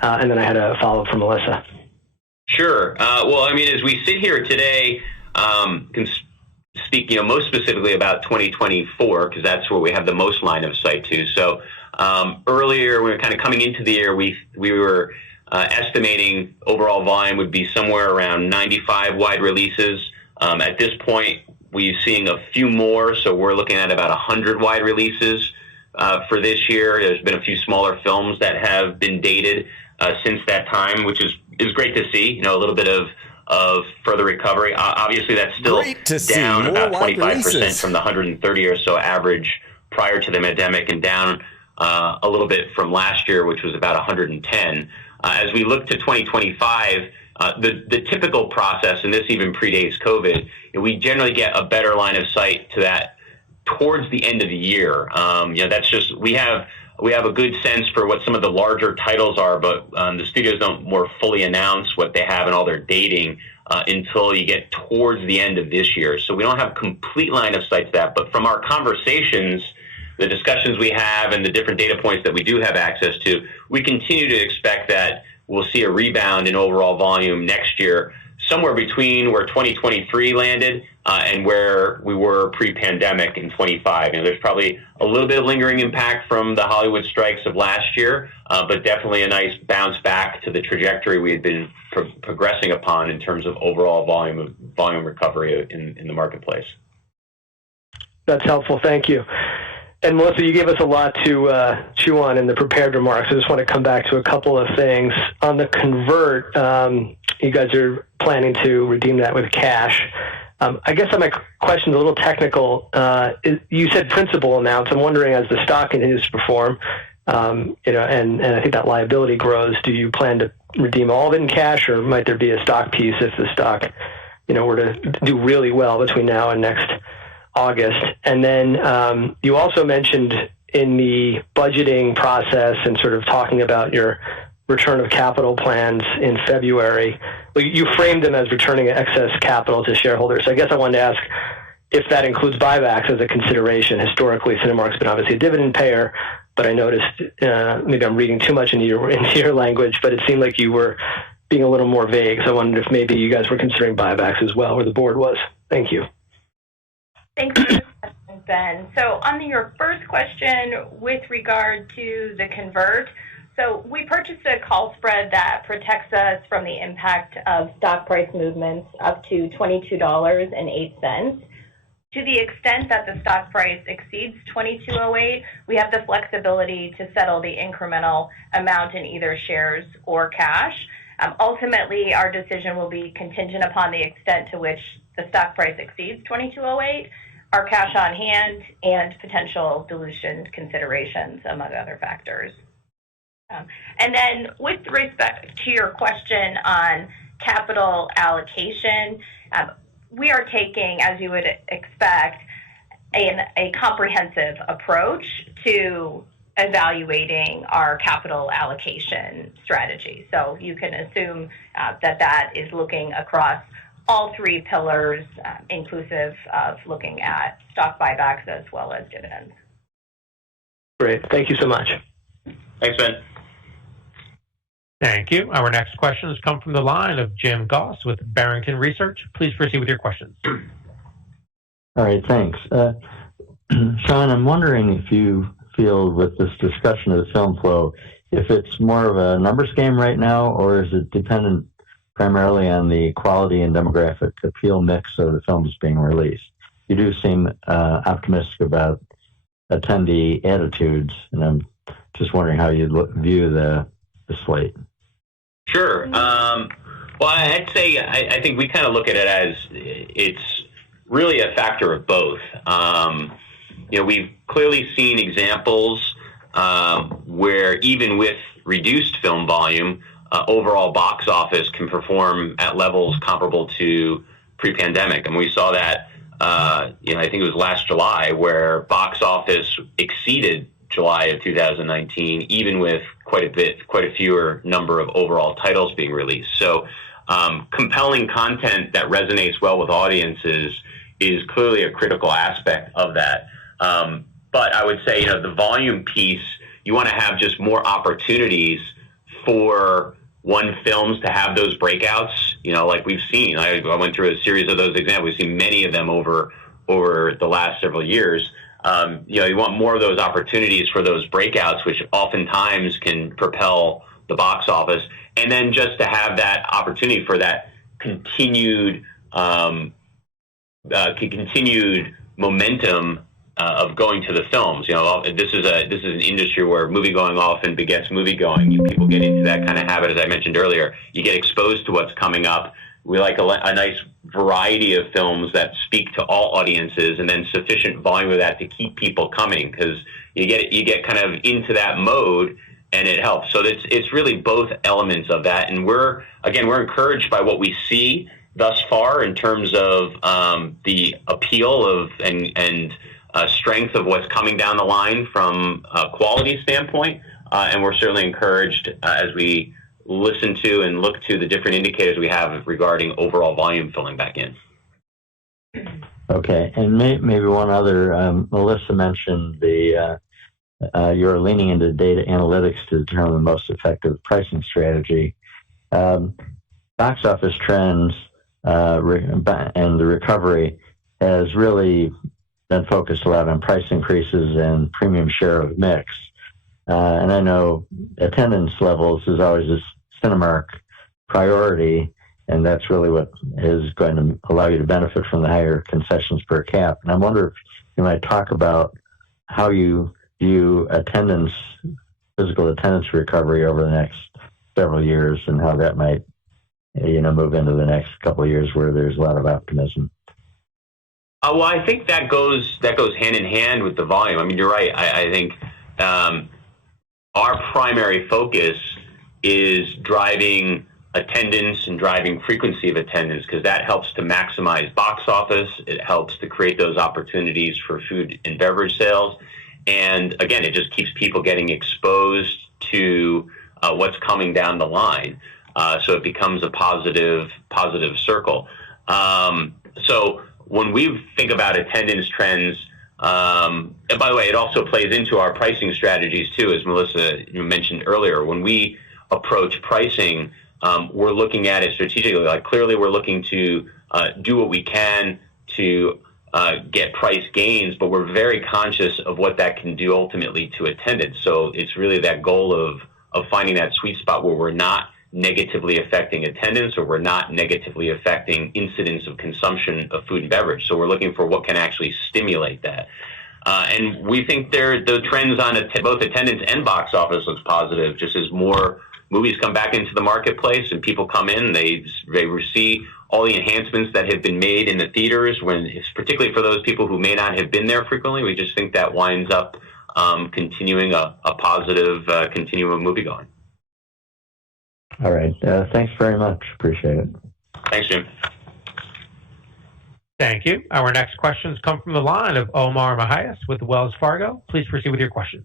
And then I had a follow-up from Melissa. Sure. Well, I mean, as we sit here today, can speak, most specifically about 2024, because that's where we have the most line of sight to. So earlier, we were kind of coming into the year, we were estimating overall volume would be somewhere around 95 wide releases. At this point, we're seeing a few more, so we're looking at about 100 wide releases for this year. There's been a few smaller films that have been dated since that time, which is great to see. A little bit of further recovery. Obviously, that's still down about 25% from the 130 or so average prior to the pandemic, and down a little bit from last year, which was about 110. As we look to 2025, the typical process, and this even predates COVID, we generally get a better line of sight to that towards the end of the year. That's just, we have a good sense for what some of the larger titles are, but the studios don't more fully announce what they have in all their dating until you get towards the end of this year. So we don't have complete line of sight to that, but from our conversations, the discussions we have and the different data points that we do have access to, we continue to expect that we'll see a rebound in overall volume next year, somewhere between where 2023 landed and where we were pre-pandemic in 25. There's probably a little bit of lingering impact from the Hollywood strikes of last year, but definitely a nice bounce back to the trajectory we had been progressing upon in terms of overall volume recovery in the marketplace. That's helpful. Thank you. And Melissa, you gave us a lot to chew on in the prepared remarks. I just want to come back to a couple of things. On the convert, you guys are planning to redeem that with cash. I guess my question is a little technical. You said principal amounts. I'm wondering, as the stock continues to perform, and I think that liability grows, do you plan to redeem all of it in cash, or might there be a stock piece if the stock, were to do really well between now and next August? And then you also mentioned in the budgeting process and sort of talking about your return of capital plans in February, you framed them as returning excess capital to shareholders. So I guess I wanted to ask if that includes buybacks as a consideration. Historically, Cinemark's been obviously a dividend payer, but I noticed, maybe I'm reading too much into your language, but it seemed like you were being a little more vague. So I wondered if maybe you guys were considering buybacks as well, or the board was. Thank you. Thanks for the question, Ben. So on your first question with regard to the convert, so we purchased a call spread that protects us from the impact of stock price movements up to $22.08. To the extent that the stock price exceeds $22.08, we have the flexibility to settle the incremental amount in either shares or cash. Ultimately, our decision will be contingent upon the extent to which the stock price exceeds $22.08, our cash on hand, and potential dilution considerations, among other factors. And then with respect to your question on capital allocation, we are taking, as you would expect, a comprehensive approach to evaluating our capital allocation strategy. So you can assume that is looking across all three pillars, inclusive of looking at stock buybacks as well as dividends. Great. Thank you so much. Thanks, Ben. Thank you. Our next question has come from the line of Jim Goss with Barrington Research. Please proceed with your questions. All right, thanks. Sean, I'm wondering if you feel with this discussion of the film flow, if it's more of a numbers game right now, or is it dependent primarily on the quality and demographic appeal mix of the films being released? You do seem optimistic about attendee attitudes, and I'm just wondering how you view the slate. Sure. Well, I'd say I think we kind of look at it as it's really a factor of both. We've clearly seen examples where even with reduced film volume, overall box office can perform at levels comparable to pre-pandemic. And we saw that, I think it was last July, where box office exceeded July of 2019, even with quite a fewer number of overall titles being released. So compelling content that resonates well with audiences is clearly a critical aspect of that. But I would say, the volume piece, you want to have just more opportunities for films to have those breakouts, like we've seen. I went through a series of those examples. We've seen many of them over the last several years. You want more of those opportunities for those breakouts, which oftentimes can propel the box office. And then just to have that opportunity for that continued momentum of going to the films. This is an industry where movie going often begets movie going. People get into that kind of habit, as I mentioned earlier. You get exposed to what's coming up. We like a nice variety of films that speak to all audiences, and then sufficient volume of that to keep people coming, because you get kind of into that mode, and it helps. So it's really both elements of that, and we're encouraged by what we see thus far in terms of the appeal of and strength of what's coming down the line from a quality standpoint, and we're certainly encouraged as we listen to and look to the different indicators we have regarding overall volume filling back in. Okay, and maybe one other. Melissa mentioned you're leaning into data analytics to determine the most effective pricing strategy. Box office trends and the recovery has really been focused a lot on price increases and premium share of mix. And I know attendance levels is always a Cinemark priority, and that's really what is going to allow you to benefit from the higher concessions per cap. And I wonder if you might talk about how you view physical attendance recovery over the next several years, and how that might, move into the next couple of years where there's a lot of optimism. Well, I think that goes hand in hand with the volume. I mean, you're right. I think our primary focus is driving attendance and driving frequency of attendance, because that helps to maximize box office. It helps to create those opportunities for food and beverage sales. And again, it just keeps people getting exposed to what's coming down the line. So it becomes a positive circle. So when we think about attendance trends, and by the way, it also plays into our pricing strategies too, as Melissa mentioned earlier. When we approach pricing, we're looking at it strategically. Like, clearly, we're looking to do what we can to get price gains, but we're very conscious of what that can do ultimately to attendance. So it's really that goal of finding that sweet spot where we're not negatively affecting attendance, or we're not negatively affecting incidence of consumption of food and beverage. So we're looking for what can actually stimulate that. And we think the trends on both attendance and box office looks positive, just as more movies come back into the marketplace and people come in, they see all the enhancements that have been made in the theaters, particularly for those people who may not have been there frequently. We just think that winds up continuing a positive continuum of moviegoing. All right. Thanks very much. Appreciate it. Thanks, Jim. Thank you. Our next questions come from the line of Omar Mahias with Wells Fargo. Please proceed with your questions.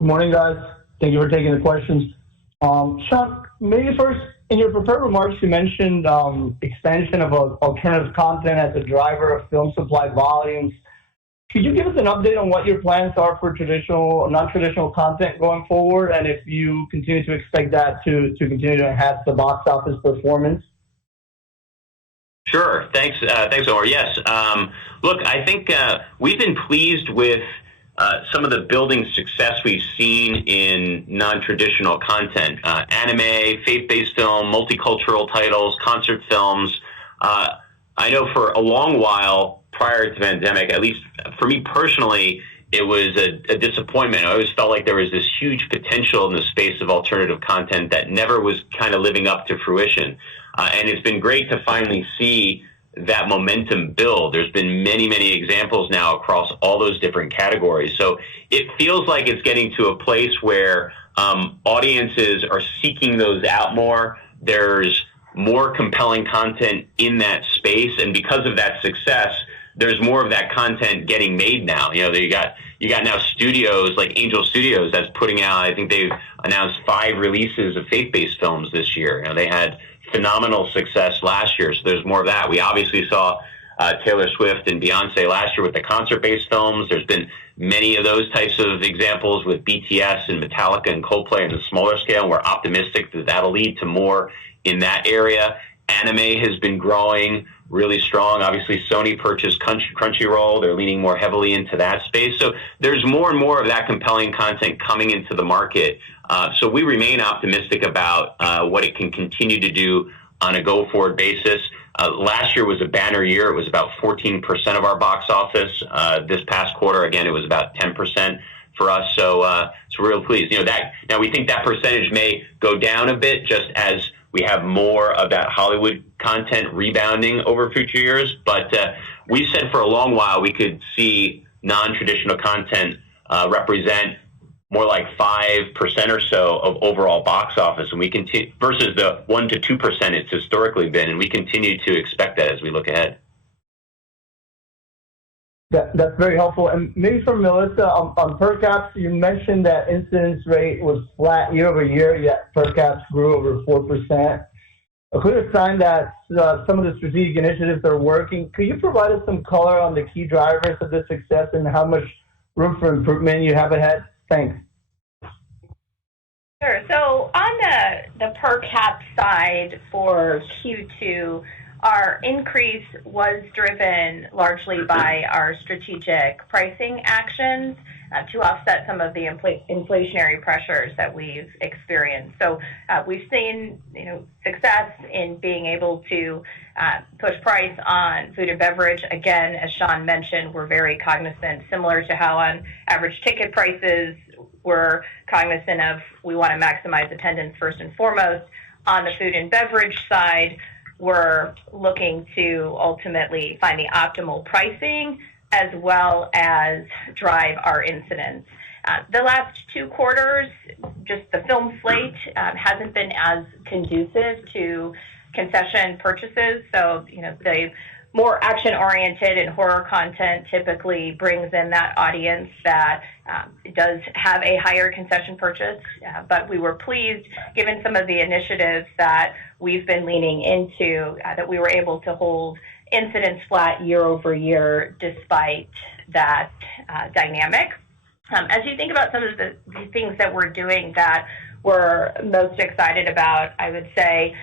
Good morning, guys. Thank you for taking the questions. Sean, maybe first, in your prepared remarks, you mentioned expansion of alternative content as a driver of film supply volumes. Could you give us an update on what your plans are for traditional or non-traditional content going forward, and if you continue to expect that to continue to enhance the box office performance? Sure. Thanks, Omar. Yes. Look, I think we've been pleased with some of the building success we've seen in non-traditional content, anime, faith-based film, multicultural titles, concert films. I know for a long while prior to the pandemic, at least for me personally, it was a disappointment. I always felt like there was this huge potential in the space of alternative content that never was kind of living up to fruition. And it's been great to finally see that momentum build. There's been many, many examples now across all those different categories. So it feels like it's getting to a place where audiences are seeking those out more. There's more compelling content in that space, and because of that success, there's more of that content getting made now. You got now studios like Angel Studios that's putting out, I think they've announced 5 releases of faith-based films this year. They had phenomenal success last year, so there's more of that. We obviously saw Taylor Swift and Beyonce last year with the concert-based films. There's been many of those types of examples with BTS and Metallica and Coldplay on the smaller scale. We're optimistic that that'll lead to more in that area. Anime has been growing really strong. Obviously, Sony purchased Crunchyroll. They're leaning more heavily into that space. So there's more and more of that compelling content coming into the market. So we remain optimistic about what it can continue to do on a go-forward basis. Last year was a banner year. It was about 14% of our box office. This past quarter, again, it was about 10% for us. So we're real pleased. Now we think that percentage may go down a bit just as we have more of that Hollywood content rebounding over future years. But we said for a long while we could see non-traditional content represent more like 5% or so of overall box office, and we continue versus the 1 to 2% it's historically been, and we continue to expect that as we look ahead. That's very helpful. And maybe for Melissa, on per caps, you mentioned that incidence rate was flat year over year, yet per caps grew over 4%. A clear sign that some of the strategic initiatives are working. Could you provide us some color on the key drivers of this success and how much room for improvement you have ahead? Thanks. Sure. So on the per cap side for Q2, our increase was driven largely by our strategic pricing actions to offset some of the inflationary pressures that we've experienced. So we've seen success in being able to push price on food and beverage. Again, as Sean mentioned, we're very cognizant, similar to how on average ticket prices, we're cognizant of we want to maximize attendance first and foremost. On the food and beverage side, we're looking to ultimately find the optimal pricing as well as drive our incidence. The last 2 quarters, just the film slate hasn't been as conducive to concession purchases. So, the more action-oriented and horror content typically brings in that audience that does have a higher concession purchase. But we were pleased, given some of the initiatives that we've been leaning into, that we were able to hold incidence flat year over year despite that dynamic. As you think about some of the things that we're doing that we're most excited about, I would say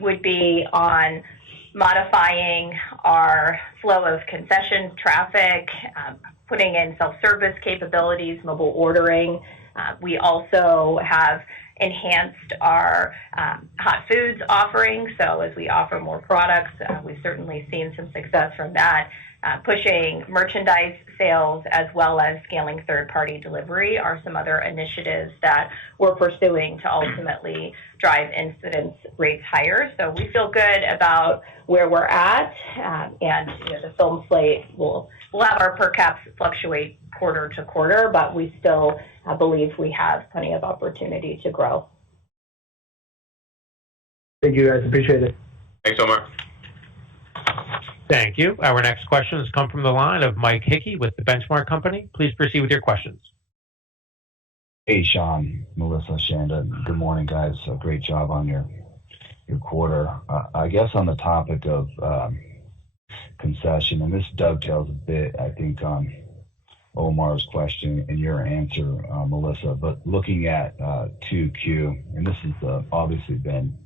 would be on modifying our flow of concession traffic, putting in self-service capabilities, mobile ordering. We also have enhanced our hot foods offering. So as we offer more products, we've certainly seen some success from that. Pushing merchandise sales as well as scaling third-party delivery are some other initiatives that we're pursuing to ultimately drive incidence rates higher. So we feel good about where we're at, and the film slate will have our per caps fluctuate quarter to quarter, but we still believe we have plenty of opportunity to grow. Thank you, guys. Appreciate it. Thanks, Omar. Thank you. Our next questions come from the line of Mike Hickey with the Benchmark Company. Please proceed with your questions. Hey, Sean, Melissa, Shanda. Good morning, guys. Great job on your quarter. I guess on the topic of concession, and this dovetails a bit, I think, on Omar's question and your answer, Melissa, but looking at 2Q, and this has obviously been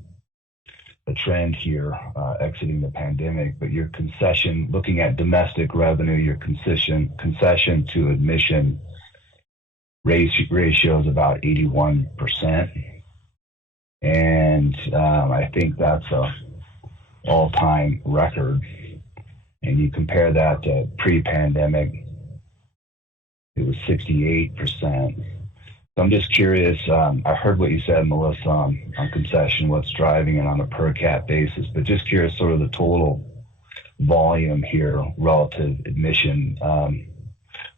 a trend here exiting the pandemic, but your concession, looking at domestic revenue, your concession to admission ratio is about 81%. And I think that's a all-time record. And you compare that to pre-pandemic, it was 68%. So I'm just curious, I heard what you said, Melissa, on concession, what's driving it on a per cap basis, but just curious sort of the total volume here relative admission,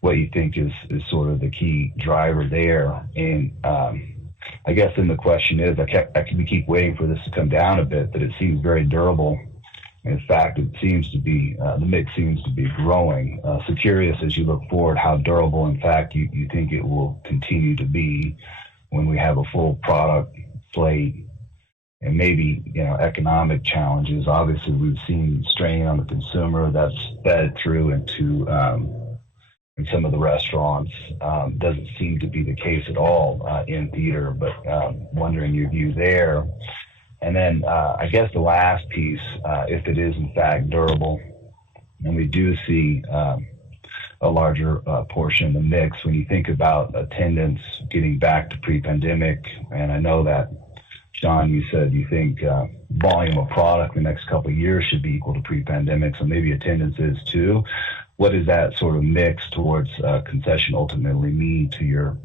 what you think is sort of the key driver there. And I guess then the question is, we keep waiting for this to come down a bit, but it seems very durable. In fact, it seems to be, the mix seems to be growing. So curious as you look forward, how durable, in fact, you think it will continue to be when we have a full product slate and maybe, economic challenges. Obviously, we've seen strain on the consumer that's fed through into in some of the restaurants. Doesn't seem to be the case at all in theater, but wondering your view there. And then I guess the last piece, if it is in fact durable, and we do see a larger portion of the mix, when you think about attendance getting back to pre-pandemic, and I know that, Sean, you said you think volume of product in the next couple of years should be equal to pre-pandemic, so maybe attendance is too. What does that sort of mix towards concession ultimately mean to your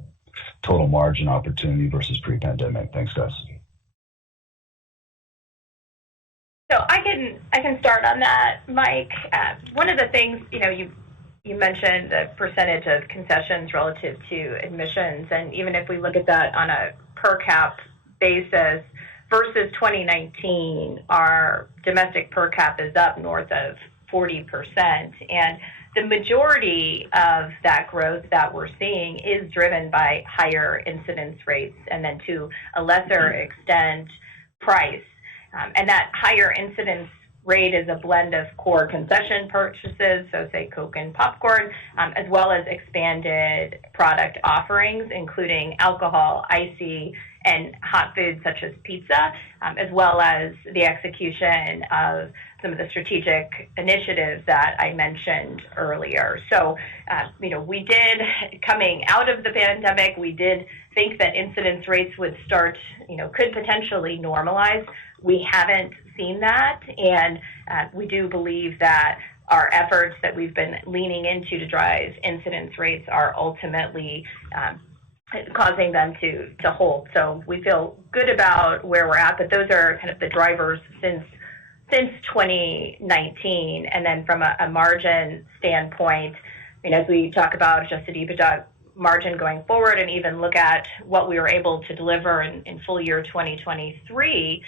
total margin opportunity versus pre-pandemic? Thanks, guys. So I can start on that, Mike. One of the things, you mentioned the percentage of concessions relative to admissions, and even if we look at that on a per cap basis versus 2019, our domestic per cap is up north of 40%, and the majority of that growth that we're seeing is driven by higher incidence rates, and then to a lesser extent, price. And that higher incidence rate is a blend of core concession purchases, so say Coke and popcorn, as well as expanded product offerings, including alcohol, icy, and hot foods such as pizza, as well as the execution of some of the strategic initiatives that I mentioned earlier. So, we did, coming out of the pandemic, we did think that incidence rates would start, could potentially normalize. We haven't seen that, and we do believe that our efforts that we've been leaning into to drive incidence rates are ultimately causing them to hold. So we feel good about where we're at, but those are kind of the drivers since 2019. And then from a margin standpoint, as we talk about adjusted EBITDA margin going forward and even look at what we were able to deliver in full year 2023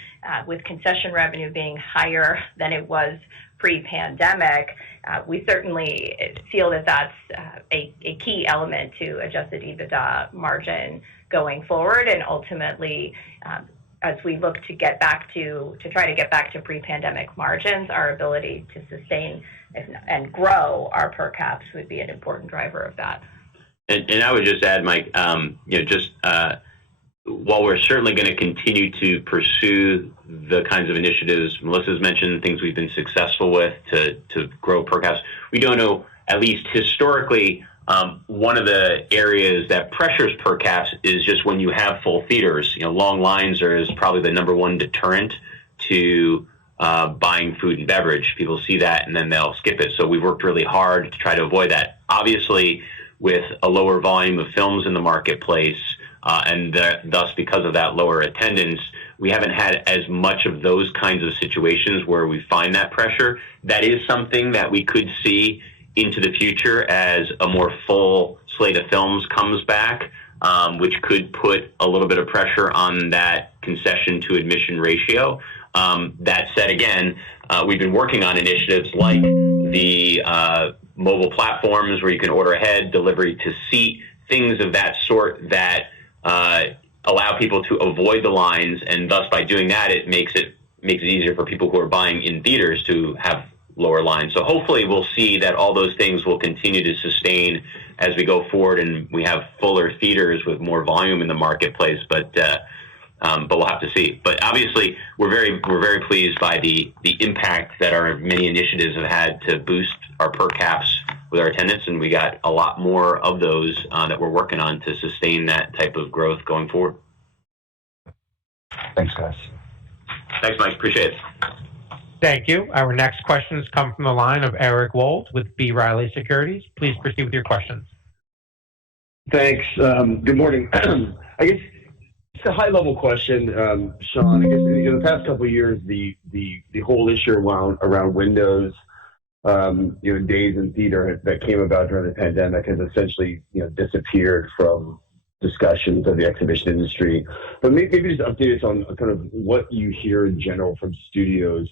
with concession revenue being higher than it was pre-pandemic, we certainly feel that that's a key element to adjusted EBITDA margin going forward, and ultimately as we look to try to get back to pre-pandemic margins, our ability to sustain and grow our per caps would be an important driver of that. And I would just add, Mike, while we're certainly going to continue to pursue the kinds of initiatives Melissa's mentioned, things we've been successful with to grow per caps, we don't know, at least historically, one of the areas that pressures per caps is just when you have full theaters. Long lines is probably the number one deterrent to buying food and beverage. People see that and then they'll skip it. So we've worked really hard to try to avoid that. Obviously, with a lower volume of films in the marketplace, and thus because of that lower attendance, we haven't had as much of those kinds of situations where we find that pressure. That is something that we could see into the future as a more full slate of films comes back, which could put a little bit of pressure on that concession to admission ratio. That said, again, we've been working on initiatives like the mobile platforms where you can order ahead, delivery to seat, things of that sort that allow people to avoid the lines, and thus by doing that, it makes it easier for people who are buying in theaters to have lower lines. So hopefully we'll see that all those things will continue to sustain as we go forward and we have fuller theaters with more volume in the marketplace, but we'll have to see. But obviously we're very pleased by the impact that our many initiatives have had to boost our per caps with our attendance, and we got a lot more of those that we're working on to sustain that type of growth going forward. Thanks, guys. Thanks, Mike. Appreciate it. Thank you. Our next questions come from the line of Eric Wold with B. Riley Securities. Please proceed with your questions. Thanks. Good morning. I guess it's a high-level question, Sean. I guess in the past couple of years, the whole issue around windows, days in theater that came about during the pandemic has essentially disappeared from discussions of the exhibition industry. But maybe just update us on kind of what you hear in general from studios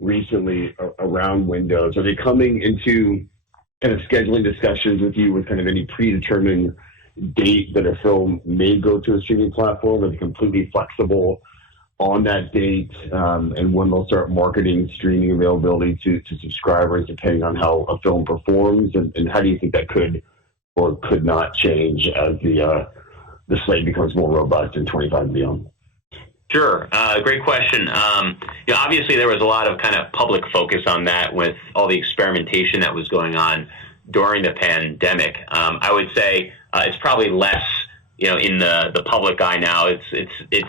recently around windows. Are they coming into kind of scheduling discussions with you with kind of any predetermined date that a film may go to a streaming platform? Are they completely flexible on that date and when they'll start marketing streaming availability to subscribers, depending on how a film performs? And how do you think that could or could not change as the slate becomes more robust in 25 and beyond? Sure. Great question. Obviously, there was a lot of kind of public focus on that with all the experimentation that was going on during the pandemic. I would say it's probably less, in the public eye now. It's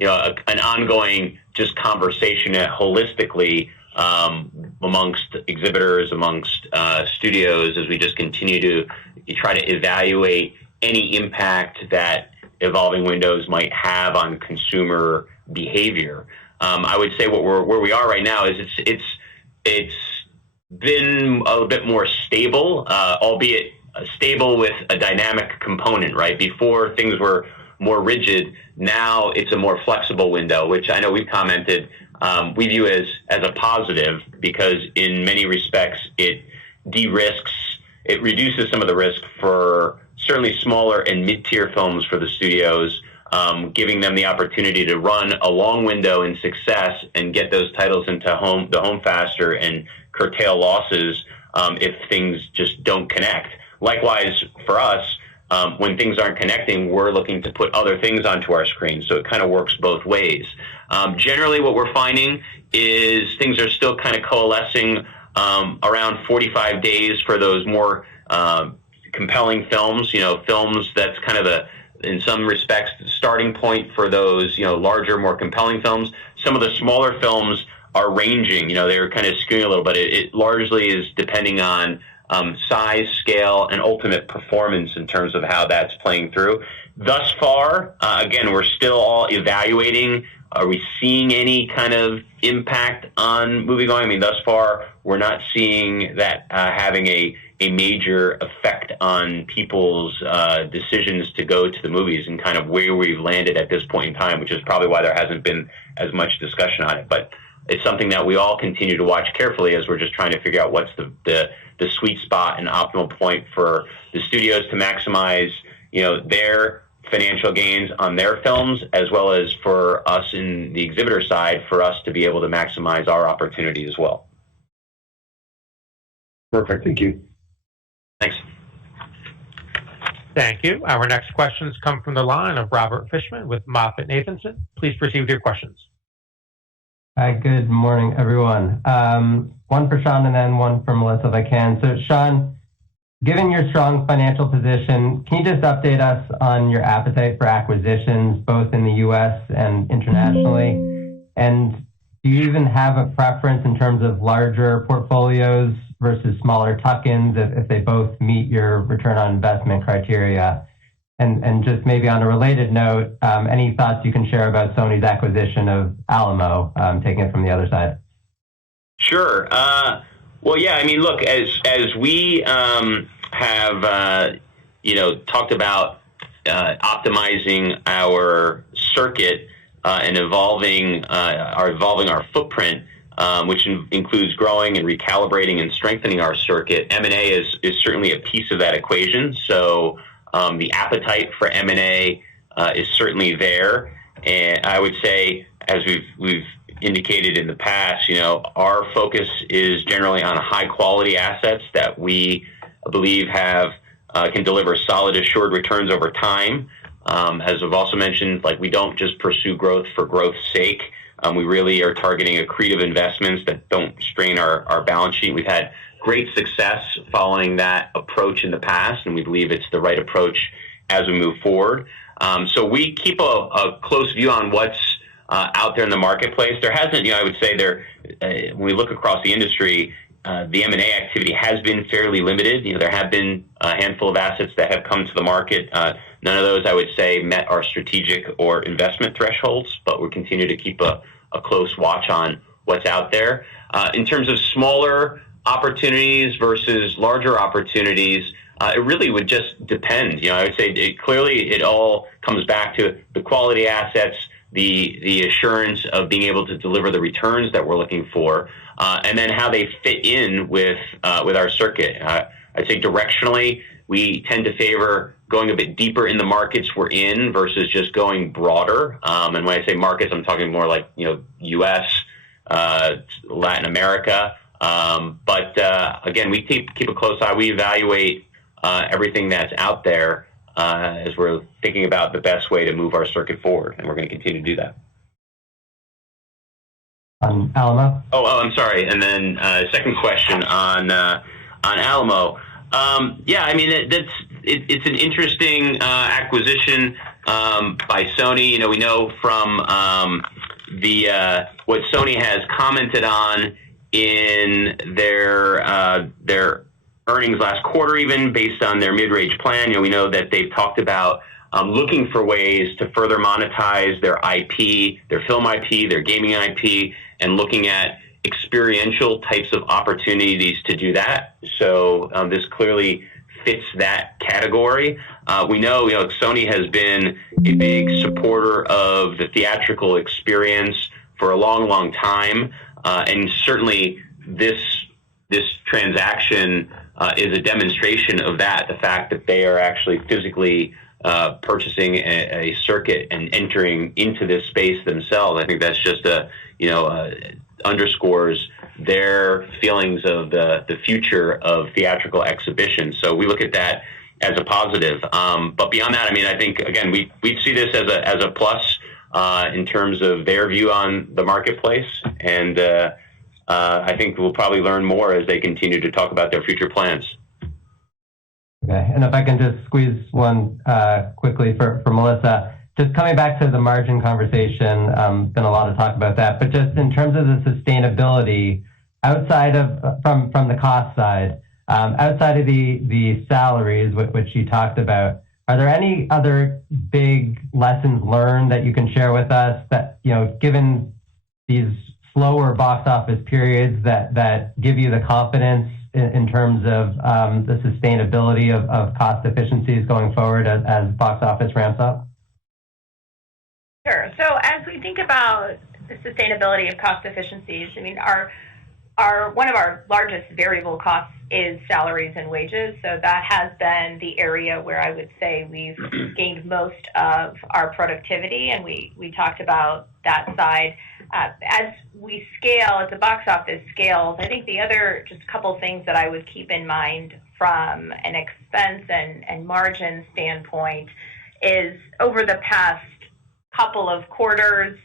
an ongoing just conversation holistically amongst exhibitors, amongst studios, as we just continue to try to evaluate any impact that evolving windows might have on consumer behavior. I would say where we are right now is it's been a bit more stable, albeit stable with a dynamic component, right? Before things were more rigid, now it's a more flexible window, which I know we've commented we view as a positive, because in many respects it de-risks, it reduces some of the risk for certainly smaller and mid-tier films for the studios, giving them the opportunity to run a long window in success and get those titles into the home faster and curtail losses if things just don't connect. Likewise, for us, when things aren't connecting, we're looking to put other things onto our screen, so it kind of works both ways. Generally, what we're finding is things are still kind of coalescing around 45 days for those more compelling films, films that's kind of in some respects, the starting point for those, larger, more compelling films. Some of the smaller films are ranging, they're kind of skewing a little, but it largely is depending on size, scale, and ultimate performance in terms of how that's playing through. Thus far, again, we're still all evaluating. Are we seeing any kind of impact on moviegoing? I mean, thus far, we're not seeing that having a major effect on people's decisions to go to the movies, and kind of where we've landed at this point in time, which is probably why there hasn't been as much discussion on it. But it's something that we all continue to watch carefully as we're just trying to figure out what's the sweet spot and optimal point for the studios to maximize, their financial gains on their films, as well as for us in the exhibitor side, for us to be able to maximize our opportunity as well. Perfect. Thank you. Thanks. Thank you. Our next questions come from the line of Robert Fishman with MoffettNathanson. Please proceed with your questions. Hi, good morning, everyone. One for Sean and then one for Melissa, if I can. So, Sean, given your strong financial position, can you just update us on your appetite for acquisitions, both in the U.S. and internationally? And do you even have a preference in terms of larger portfolios versus smaller tuck-ins if they both meet your return on investment criteria? And just maybe on a related note, any thoughts you can share about Sony's acquisition of Alamo, taking it from the other side? Sure. Well, yeah, I mean, look, as we have, talked about optimizing our circuit and evolving our footprint, which includes growing and recalibrating and strengthening our circuit, M&A is certainly a piece of that equation. So the appetite for M&A is certainly there. And I would say, as we've indicated in the past, our focus is generally on high quality assets that we believe can deliver solid assured returns over time. As I've also mentioned, we don't just pursue growth for growth's sake. We really are targeting accretive investments that don't strain our balance sheet. We've had great success following that approach in the past, and we believe it's the right approach as we move forward. So we keep a close view on what's out there in the marketplace. There hasn't, I would say when we look across the industry, the M&A activity has been fairly limited. There have been a handful of assets that have come to the market. None of those, I would say, met our strategic or investment thresholds, but we'll continue to keep a close watch on what's out there. In terms of smaller opportunities versus larger opportunities, it really would just depend. I would say it all comes back to the quality assets, the assurance of being able to deliver the returns that we're looking for, and then how they fit in with our circuit. I'd say directionally, we tend to favor going a bit deeper in the markets we're in versus just going broader. And when I say markets, I'm talking more like, U.S., Latin America. But again, we keep a close eye. We evaluate everything that's out there as we're thinking about the best way to move our circuit forward, and we're going to continue to do that. Alamo? Oh, I'm sorry. And then second question on Alamo. Yeah, I mean, it's an interesting acquisition by Sony. We know from what Sony has commented on in their earnings last quarter, even based on their mid-range plan. We know that they've talked about looking for ways to further monetize their IP, their film IP, their gaming IP, and looking at experiential types of opportunities to do that. So this clearly fits that category. We know, Sony has been a big supporter of the theatrical experience for a long, long time, and certainly this transaction is a demonstration of that. The fact that they are actually physically purchasing a circuit and entering into this space themselves, I think that's just underscores their feelings of the future of theatrical exhibition. So we look at that as a positive. But beyond that, I mean, I think, again, we see this as a plus in terms of their view on the marketplace. And I think we'll probably learn more as they continue to talk about their future plans. Okay, and if I can just squeeze one quickly for Melissa, just coming back to the margin conversation, been a lot of talk about that, but just in terms of the sustainability, outside of from the cost side, outside of the salaries, which you talked about, are there any other big lessons learned that you can share with us that, given these slower box office periods that give you the confidence in terms of the sustainability of cost efficiencies going forward as box office ramps up? Sure. So as we think about the sustainability of cost efficiencies, I mean, one of our largest variable costs is salaries and wages. So that has been the area where I would say we've gained most of our productivity, and we talked about that side. As we scale, as the box office scales, I think the other just couple things that I would keep in mind from an expense and margin standpoint is over the past couple of quarters,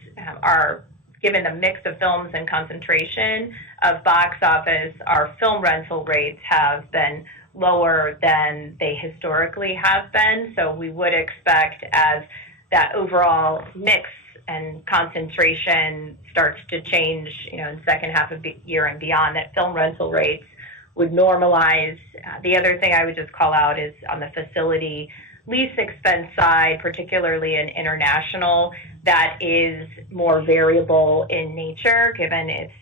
given the mix of films and concentration of box office, our film rental rates have been lower than they historically have been. So we would expect, as that overall mix and concentration starts to change, in the second half of the year and beyond, that film rental rates would normalize. The other thing I would just call out is on the facility lease expense side, particularly in international, that is more variable in nature, given it's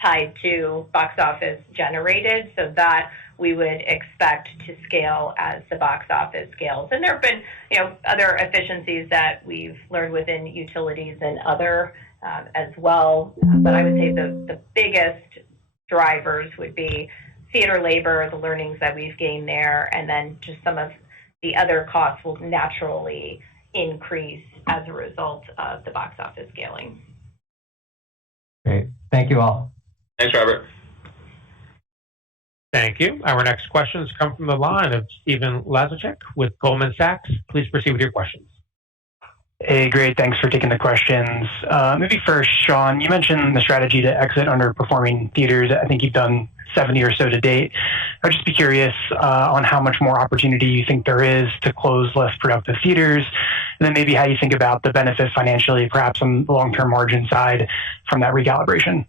tied to box office generated, so that we would expect to scale as the box office scales. And there have been, other efficiencies that we've learned within utilities and other as well. But I would say the biggest drivers would be theater labor, the learnings that we've gained there, and then just some of the other costs will naturally increase as a result of the box office scaling. Great. Thank you all. Thanks, Robert. Thank you. Our next questions come from the line of Stephen Laszczyk with Goldman Sachs. Please proceed with your questions. Hey, great. Thanks for taking the questions. Maybe first, Sean, you mentioned the strategy to exit underperforming theaters. I think you've done 70 or so to date. I'd just be curious on how much more opportunity you think there is to close less productive theaters, and then maybe how you think about the benefit financially, perhaps on the long-term margin side from that recalibration.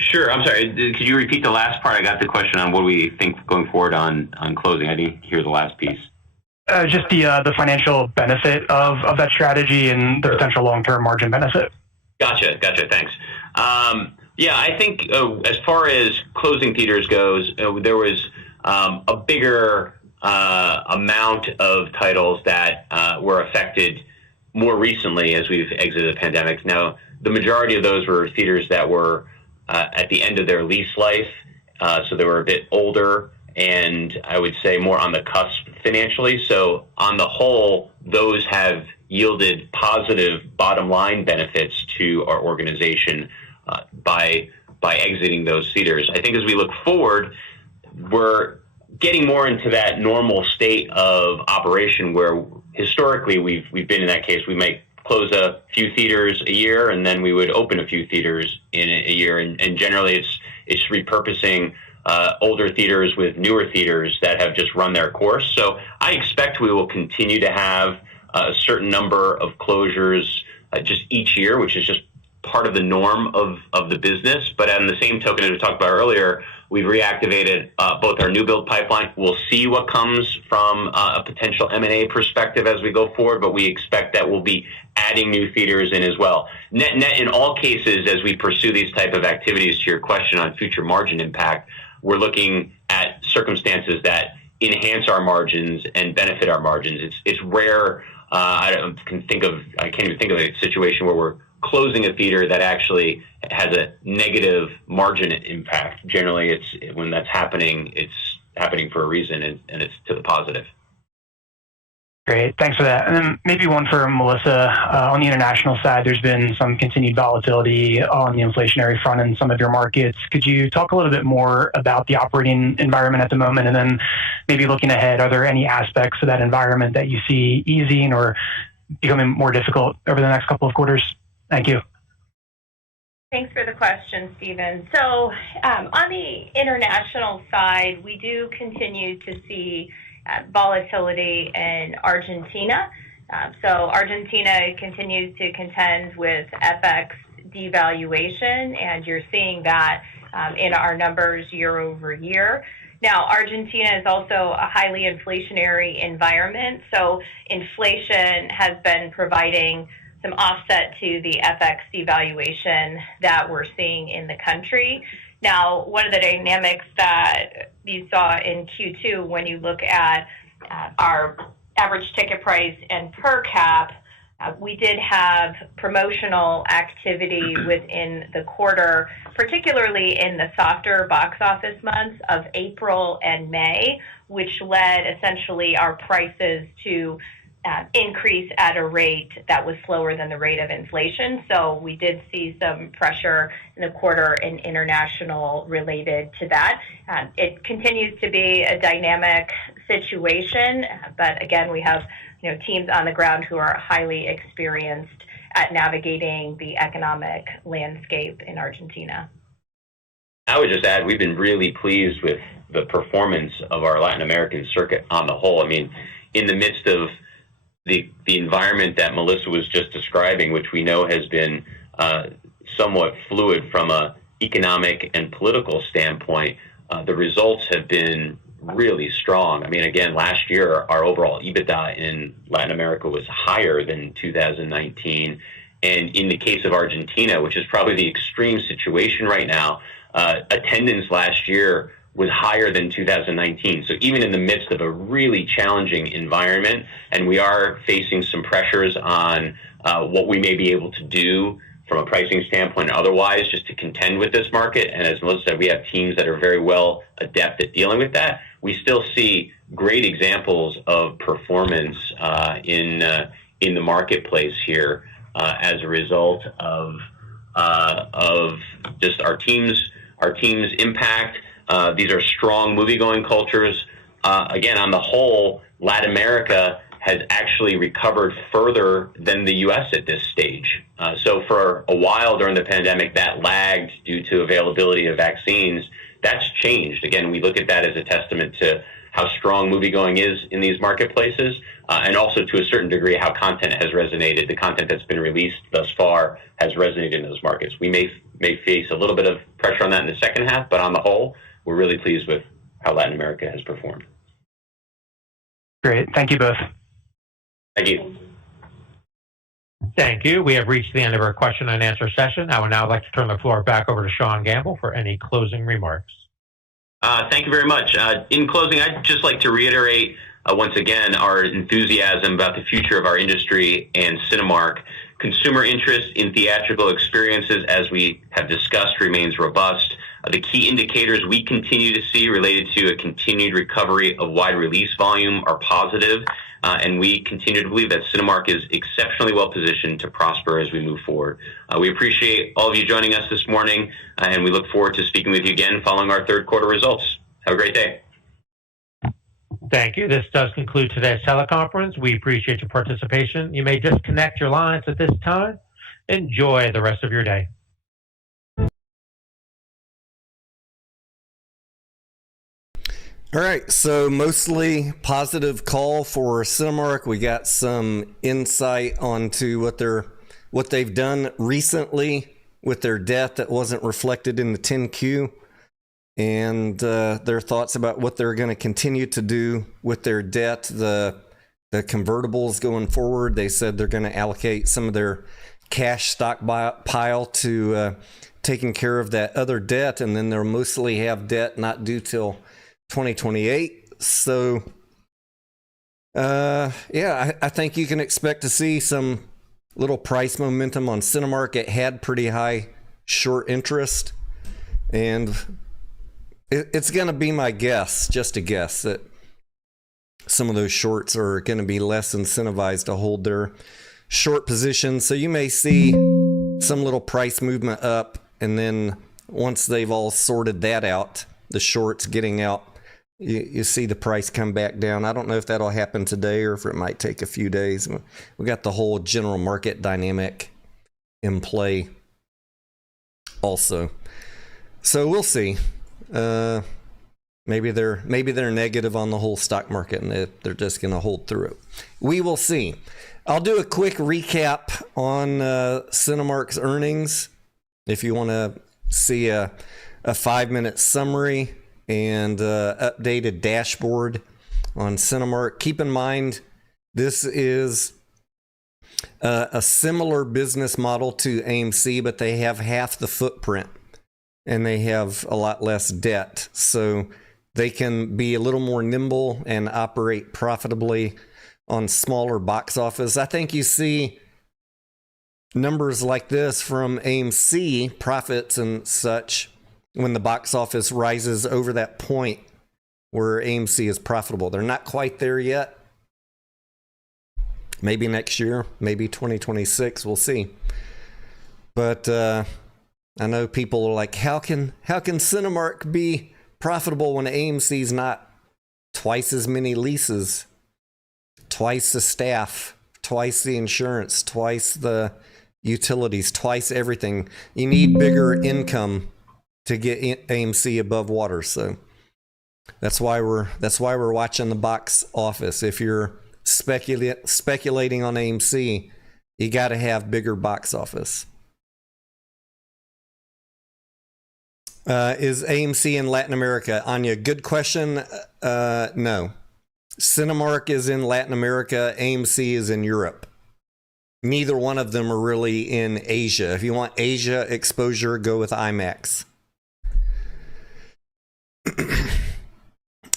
Sure. I'm sorry. Could you repeat the last part? I got the question on what we think going forward on closing. I didn't hear the last piece. Just the financial benefit of that strategy and the potential long-term margin benefit. Gotcha. Thanks. Yeah, I think as far as closing theaters goes, there was a bigger amount of titles that were affected more recently as we've exited the pandemic. Now, the majority of those were theaters that were at the end of their lease life, so they were a bit older, and I would say more on the cusp financially. So on the whole, those have yielded positive bottom line benefits to our organization by exiting those theaters. I think as we look forward, we're getting more into that normal state of operation where historically we've been in that case. We might close a few theaters a year, and then we would open a few theaters in a year, and generally it's repurposing older theaters with newer theaters that have just run their course. So I expect we will continue to have a certain number of closures just each year, which is just part of the norm of the business. But on the same token, as we talked about earlier, we've reactivated both our new build pipeline. We'll see what comes from a potential M&A perspective as we go forward, but we expect that we'll be adding new theaters in as well. Net in all cases, as we pursue these type of activities, to your question on future margin impact, we're looking at circumstances that enhance our margins and benefit our margins. It's rare. I can't even think of a situation where we're closing a theater that actually has a negative margin impact. Generally, it's when that's happening, it's happening for a reason, and it's to the positive. Great, thanks for that. And then maybe one for Melissa. On the international side, there's been some continued volatility on the inflationary front in some of your markets. Could you talk a little bit more about the operating environment at the moment, and then maybe looking ahead, are there any aspects of that environment that you see easing or becoming more difficult over the next couple of quarters? Thank you. Thanks for the question, Stephen. So on the international side, we do continue to see volatility in Argentina. So Argentina continues to contend with FX devaluation, and you're seeing that in our numbers year over year. Now, Argentina is also a highly inflationary environment, so inflation has been providing some offset to the FX devaluation that we're seeing in the country. Now, one of the dynamics that you saw in Q2 when you look at our average ticket price and per cap, we did have promotional activity within the quarter, particularly in the softer box office months of April and May, which led essentially our prices to increase at a rate that was slower than the rate of inflation. So we did see some pressure in the quarter in international related to that. It continues to be a dynamic situation, but again, we have teams on the ground who are highly experienced at navigating the economic landscape in Argentina. I would just add, we've been really pleased with the performance of our Latin American circuit on the whole. I mean, in the midst of the environment that Melissa was just describing, which we know has been somewhat fluid from an economic and political standpoint, the results have been really strong. I mean, again, last year, our overall EBITDA in Latin America was higher than 2019. And in the case of Argentina, which is probably the extreme situation right now, attendance last year was higher than 2019. So even in the midst of a really challenging environment, and we are facing some pressures on what we may be able to do from a pricing standpoint and otherwise just to contend with this market. And as Melissa said, we have teams that are very well adept at dealing with that. We still see great examples of performance in the marketplace here as a result of just our team's impact. These are strong movie-going cultures. Again, on the whole, Latin America has actually recovered further than the U.S. at this stage. So for a while during the pandemic, that lagged due to availability of vaccines. That's changed. Again, we look at that as a testament to how strong movie-going is in these marketplaces, and also to a certain degree how content has resonated. The content that's been released thus far has resonated in those markets. We may face a little bit of pressure on that in the second half, but on the whole, we're really pleased with how Latin America has performed. Great. Thank you both. Thank you. Thank you. We have reached the end of our question and answer session. I would now like to turn the floor back over to Sean Gamble for any closing remarks. Thank you very much. In closing, I'd just like to reiterate once again our enthusiasm about the future of our industry and Cinemark. Consumer interest in theatrical experiences, as we have discussed, remains robust. The key indicators we continue to see related to a continued recovery of wide release volume are positive, and we continue to believe that Cinemark is exceptionally well positioned to prosper as we move forward. We appreciate all of you joining us this morning, and we look forward to speaking with you again following our third quarter results. Have a great day. Thank you. This does conclude today's teleconference. We appreciate your participation. You may disconnect your lines at this time. Enjoy the rest of your day. All right, so mostly positive call for Cinemark. We got some insight onto what they've done recently with their debt that wasn't reflected in the 10Q, and their thoughts about what they're going to continue to do with their debt, the convertibles going forward. They said they're going to allocate some of their cash stockpile to taking care of that other debt, and then they'll mostly have debt not due till 2028. So I think you can expect to see some little price momentum on Cinemark. It had pretty high short interest, and it's going to be my guess, just a guess, that some of those shorts are going to be less incentivized to hold their short position. So you may see some little price movement up, and then once they've all sorted that out, the shorts getting out, you see the price come back down. I don't know if that'll happen today or if it might take a few days. We got the whole general market dynamic in play also. So we'll see. Maybe they're negative on the whole stock market and they're just going to hold through it. We will see. I'll do a quick recap on Cinemark's earnings. If you want to see a 5-minute summary and updated dashboard on Cinemark. Keep in mind, this is a similar business model to AMC, but they have half the footprint and they have a lot less debt. So they can be a little more nimble and operate profitably on smaller box office. I think you see numbers like this from AMC, profits and such, when the box office rises over that point where AMC is profitable. They're not quite there yet. Maybe next year, maybe 2026, we'll see. But I know people are like, how can Cinemark be profitable when AMC's not? Twice as many leases, twice the staff, twice the insurance, twice the utilities, twice everything. You need bigger income to get AMC above water. So that's why we're watching the box office. If you're speculating on AMC, you got to have bigger box office. Is AMC in Latin America? Anya, good question. No. Cinemark is in Latin America. AMC is in Europe. Neither one of them are really in Asia. If you want Asia exposure, go with IMAX.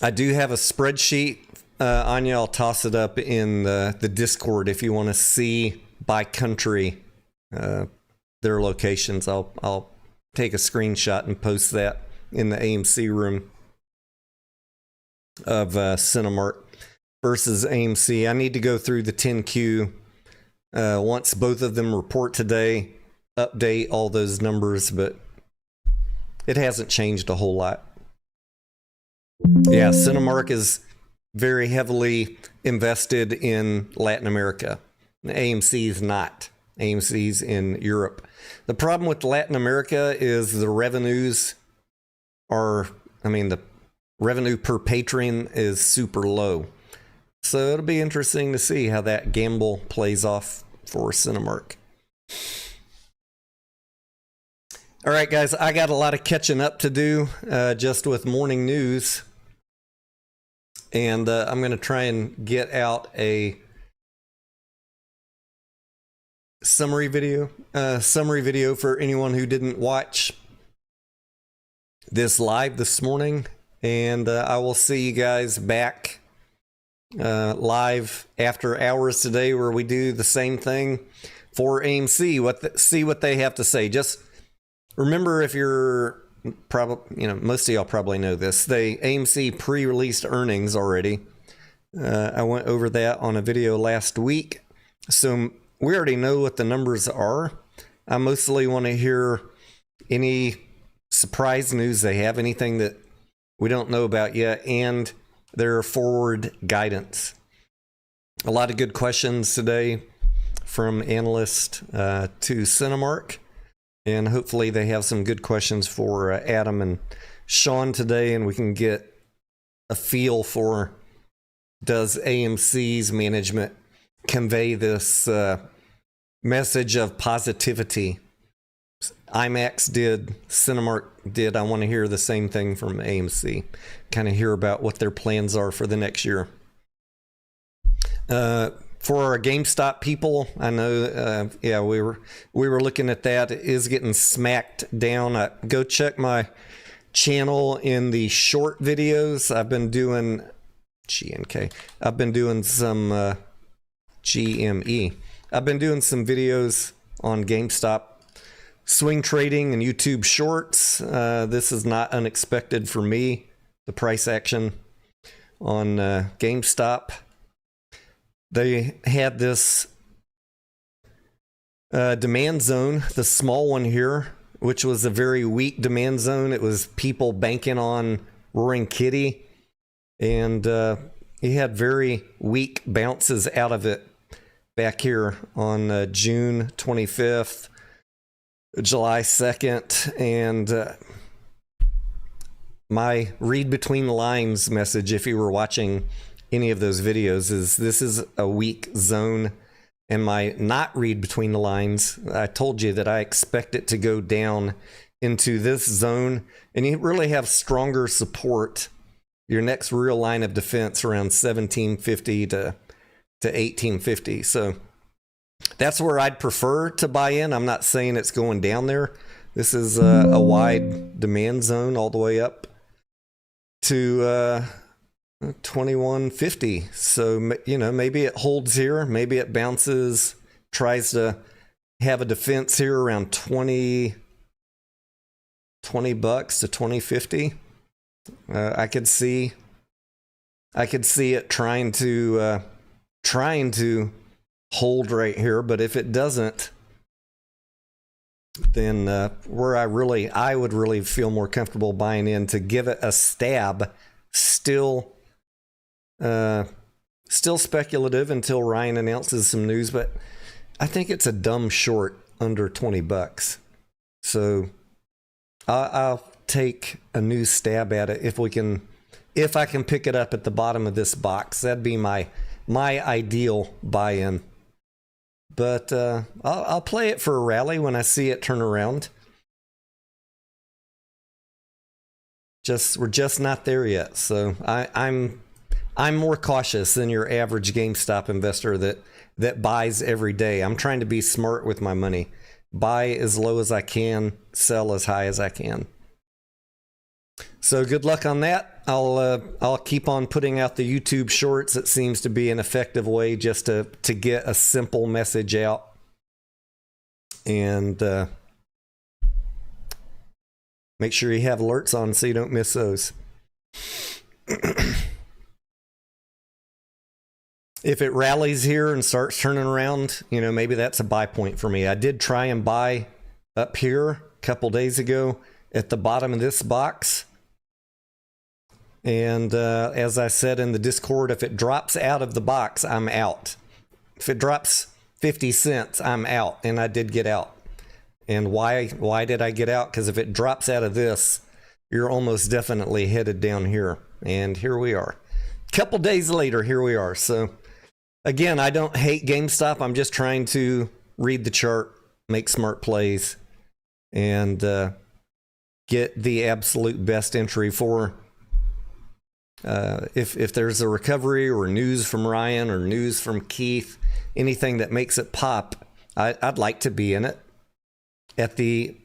I do have a spreadsheet. Anya, I'll toss it up in the Discord if you want to see by country their locations. I'll take a screenshot and post that in the AMC room of Cinemark versus AMC. I need to go through the 10Q once both of them report today, update all those numbers, but it hasn't changed a whole lot. Yeah, Cinemark is very heavily invested in Latin America. AMC is not. AMC's in Europe. The problem with Latin America is the revenues the revenue per patron is super low. So it'll be interesting to see how that gamble plays off for Cinemark. All right, guys, I got a lot of catching up to do just with morning news. And I'm going to try and get out a summary video for anyone who didn't watch this live this morning. And I will see you guys back live after hours today, where we do the same thing for AMC. See what they have to say. Just remember, if you're probably, most of y'all probably know this. AMC pre-released earnings already. I went over that on a video last week. So we already know what the numbers are. I mostly want to hear any surprise news they have, anything that we don't know about yet, and their forward guidance. A lot of good questions today from analysts to Cinemark, and hopefully they have some good questions for Adam and Sean today, and we can get a feel for, does AMC's management convey this message of positivity? IMAX did, Cinemark did. I want to hear the same thing from AMC, kind of hear about what their plans are for the next year. For our GameStop people, I know, we were looking at that. It is getting smacked down. Go check my channel in the short videos. I've been doing CNK. I've been doing some GME. I've been doing some videos on GameStop swing trading and YouTube shorts. This is not unexpected for me. The price action on GameStop. They had this demand zone, the small one here, which was a very weak demand zone. It was people banking on Roaring Kitty, and he had very weak bounces out of it back here on June 25th, July 2nd, and my read between the lines message, if you were watching any of those videos, is this is a weak zone. And my not read between the lines, I told you that I expect it to go down into this zone, and you really have stronger support. Your next real line of defense around 1750 to 1850. So that's where I'd prefer to buy in. I'm not saying it's going down there. This is a wide demand zone all the way up to 2150. So, maybe it holds here, maybe it bounces, tries to have a defense here around 20 bucks to 2050. I could see it trying to hold right here, but if it doesn't, then where I would really feel more comfortable buying in to give it a stab. Still speculative until Ryan announces some news, but I think it's a dumb short under 20 bucks. So I'll take a new stab at it if I can pick it up at the bottom of this box. That'd be my ideal buy-in. But I'll play it for a rally when I see it turn around. We're just not there yet. So I'm more cautious than your average GameStop investor that buys every day. I'm trying to be smart with my money. Buy as low as I can, sell as high as I can. So good luck on that. I'll keep on putting out the YouTube shorts. It seems to be an effective way just to get a simple message out. And make sure you have alerts on so you don't miss those. If it rallies here and starts turning around, maybe that's a buy point for me. I did try and buy up here a couple days ago at the bottom of this box. And as I said in the Discord, if it drops out of the box, I'm out. If it drops 50 cents, I'm out. And I did get out. And why did I get out? Because if it drops out of this, you're almost definitely headed down here. And here we are. A couple days later, here we are. So again, I don't hate GameStop. I'm just trying to read the chart, make smart plays, and get the absolute best entry for if there's a recovery or news from Ryan or news from Keith, anything that makes it pop, I'd like to be in it at the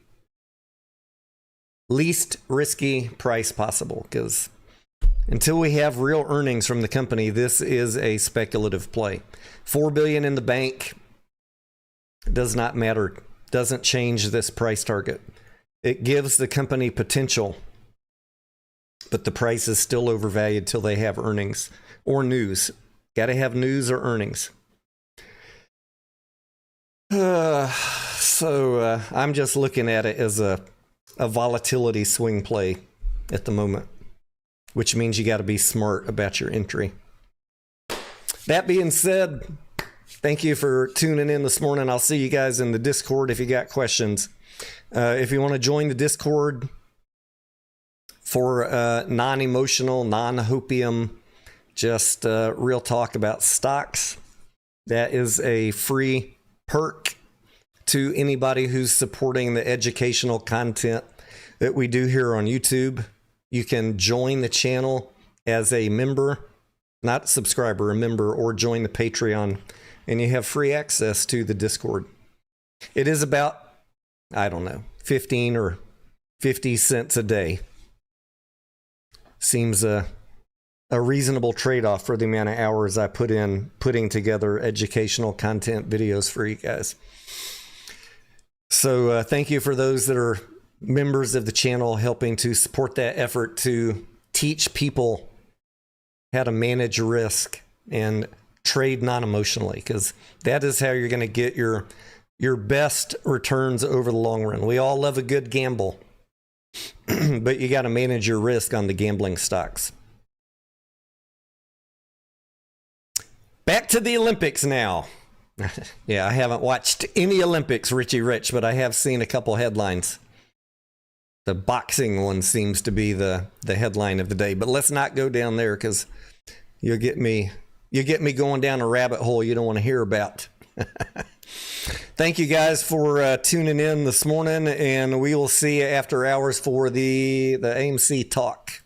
least risky price possible, because until we have real earnings from the company, this is a speculative play. $4 billion in the bank does not matter. Doesn't change this price target. It gives the company potential, but the price is still overvalued till they have earnings or news. Got to have news or earnings. So I'm just looking at it as a volatility swing play at the moment, which means you got to be smart about your entry. That being said, thank you for tuning in this morning. I'll see you guys in the Discord if you got questions. If you want to join the Discord for non-emotional, non-hopium, just real talk about stocks, that is a free perk to anybody who's supporting the educational content that we do here on YouTube. You can join the channel as a member, not a subscriber, a member, or join the Patreon, and you have free access to the Discord. It is about, I don't know, 15 or 50 cents a day. Seems a reasonable trade-off for the amount of hours I put in putting together educational content videos for you guys. So thank you for those that are members of the channel, helping to support that effort to teach people how to manage risk and trade non-emotionally, because that is how you're going to get your best returns over the long run. We all love a good gamble, but you got to manage your risk on the gambling stocks. Back to the Olympics now. Yeah, I haven't watched any Olympics, Richie Rich, but I have seen a couple headlines. The boxing one seems to be the headline of the day, but let's not go down there because you'll get me going down a rabbit hole you don't want to hear about. Thank you guys for tuning in this morning, and we will see you after hours for the AMC talk.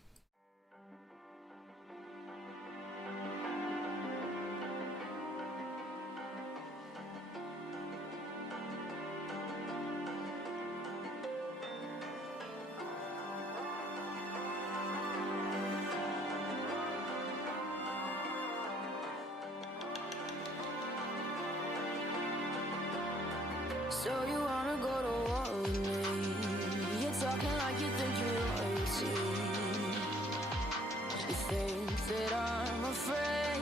So you wanna go to war with me? You're talking like you think you're royalty. You think that I'm afraid,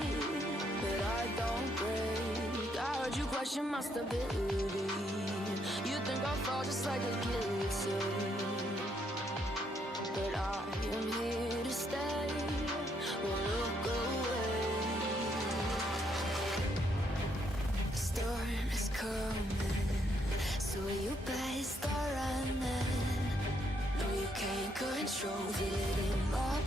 but I don't break. I heard you question my stability. You think I'll fall just like a guillotine, but I am here to stay. Won't look away. The storm is coming, so you better start running. No, you can't control it in my